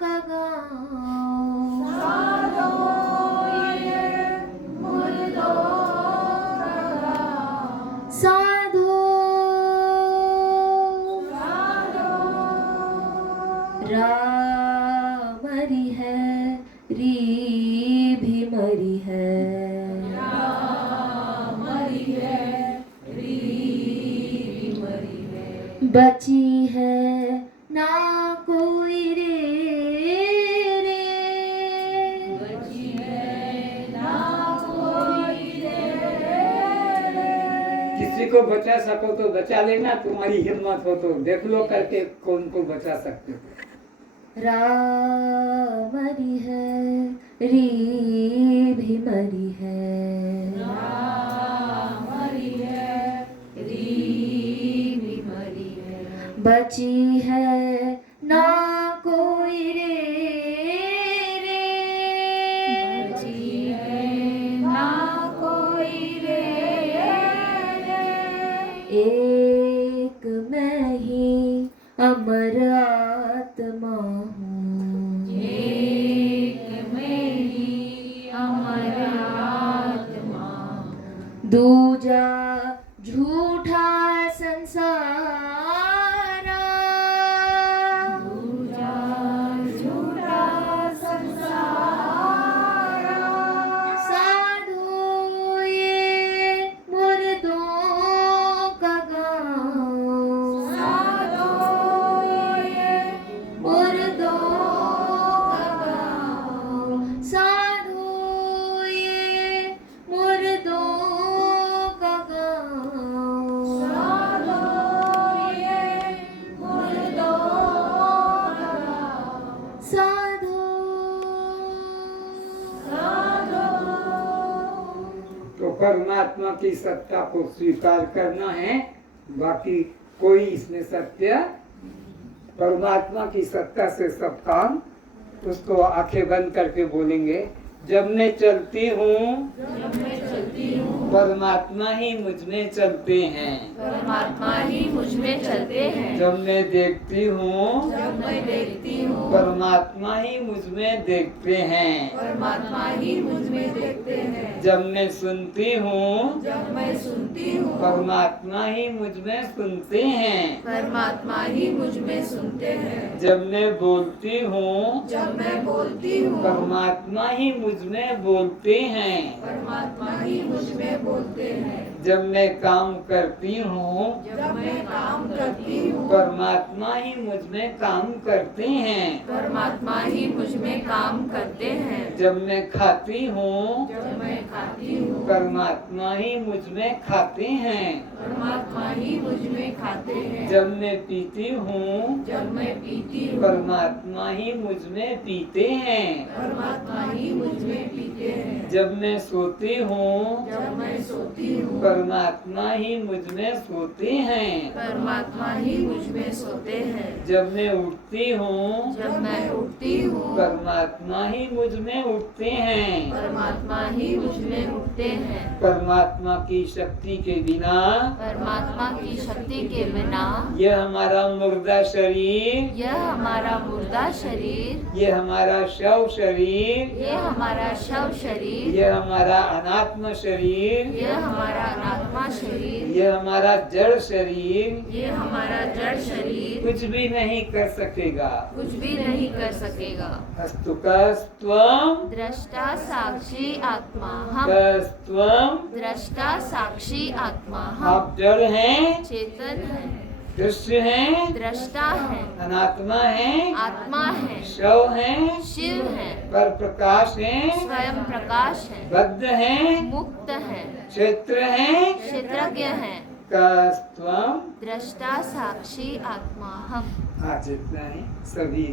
का गाँव, साधो ये मुर्दों का गाँव, साधो रा मरी है, री भी मरी है, मरी है, री मरी है, बची है ना कोई रे रे, बची है ना कोई रे। किसी को बचा सको तो बचा लेना, तुम्हारी हिम्मत हो तो देख लो करके कौन को बचा सकते हो। रा मरी है, री भी मरी है, मरी है, री भी मरी है, बची है ना कोई रे रे, बची है ना कोई रे। एक मैं ही अमर आत्मा हूँ, एक मेरी अमर आत्मा, दूजा झूठा संसारा, दूजा झूठा संसार, साधो ये मुर्दों का गाँव, साधो ये मुर्दों का गाँव, साधो ये मुर्दों का गाँव, साधो ये मुर्दों का गाँव, साधो तो परमात्मा की सत्ता को स्वीकार करना है, बाकी कोई इसमें सत्य, परमात्मा की सत्ता से सब काम। उसको आंखें बंद करके बोलेंगे, जब मैं चलती हूँ जब मैं चलती हूँ परमात्मा ही मुझ में चलते हैं, परमात्मा ही मुझ में चलते हैं, जब मैं देखती हूँ जब मैं देखती हूँ परमात्मा ही मुझ में देखते हैं, परमात्मा ही मुझ में देखते हैं, जब मैं सुनती हूँ जब मैं सुनती हूँ परमात्मा ही मुझ में सुनते हैं, परमात्मा ही मुझ में सुनते हैं, जब मैं बोलती हूँ जब मैं बोलती हूँ परमात्मा ही मुझ में बोलते हैं, परमात्मा ही मुझ में बोलते हैं, जब मैं काम करती हूँ जब मैं काम करती हूँ परमात्मा ही मुझ में काम करते हैं, परमात्मा ही मुझ में काम करते हैं, जब मैं खाती हूँ जब मैं खाती हूँ परमात्मा ही मुझ में खाते हैं, परमात्मा ही मुझ में खाते हैं, जब मैं पीती हूँ जब मैं पीती हूँ परमात्मा ही मुझ में पीते हैं, परमात्मा ही मुझ में पीते हैं, जब मैं सोती हूँ जब मैं सोती हूँ परमात्मा ही मुझ में सोते हैं, परमात्मा ही मुझ में सोते हैं, जब मैं उठती हूँ जब मैं उठती हूँ परमात्मा ही मुझ में उठते हैं, परमात्मा ही मुझ में उठते हैं, परमात्मा की शक्ति के बिना परमात्मा की शक्ति के बिना यह हमारा मुर्दा शरीर, यह हमारा मुर्दा शरीर, ये हमारा शव शरीर, ये हमारा शव शरीर, ये हमारा अनात्म शरीर, यह हमारा अनात्मा शरीर, ये हमारा जड़ शरीर ये हमारा जड़ शरीर कुछ भी नहीं कर सकेगा। कुछ भी नहीं कर सकेगा। हस्तुकस्त्वं दृष्टा साक्षी आत्मा हम, कस्त्वं, दृष्टा साक्षी आत्मा हम आप जड़ हैं चेतन है, दृश्य है, दृष्टा है, अनात्मा है, आत्मा है, शव है, शिव है, पर प्रकाश है, स्वयं प्रकाश है, बद्ध है, मुक्त है, क्षेत्र है, क्षेत्रज्ञ है, कस्त्वम। दृष्टा साक्षी आत्मा हम। आज इतना ही। सभी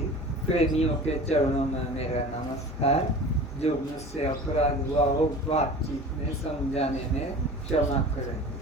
प्रेमियों के चरणों में मेरा नमस्कार। जो मुझसे अपराध हुआ हो बातचीत में समझाने में क्षमा करें।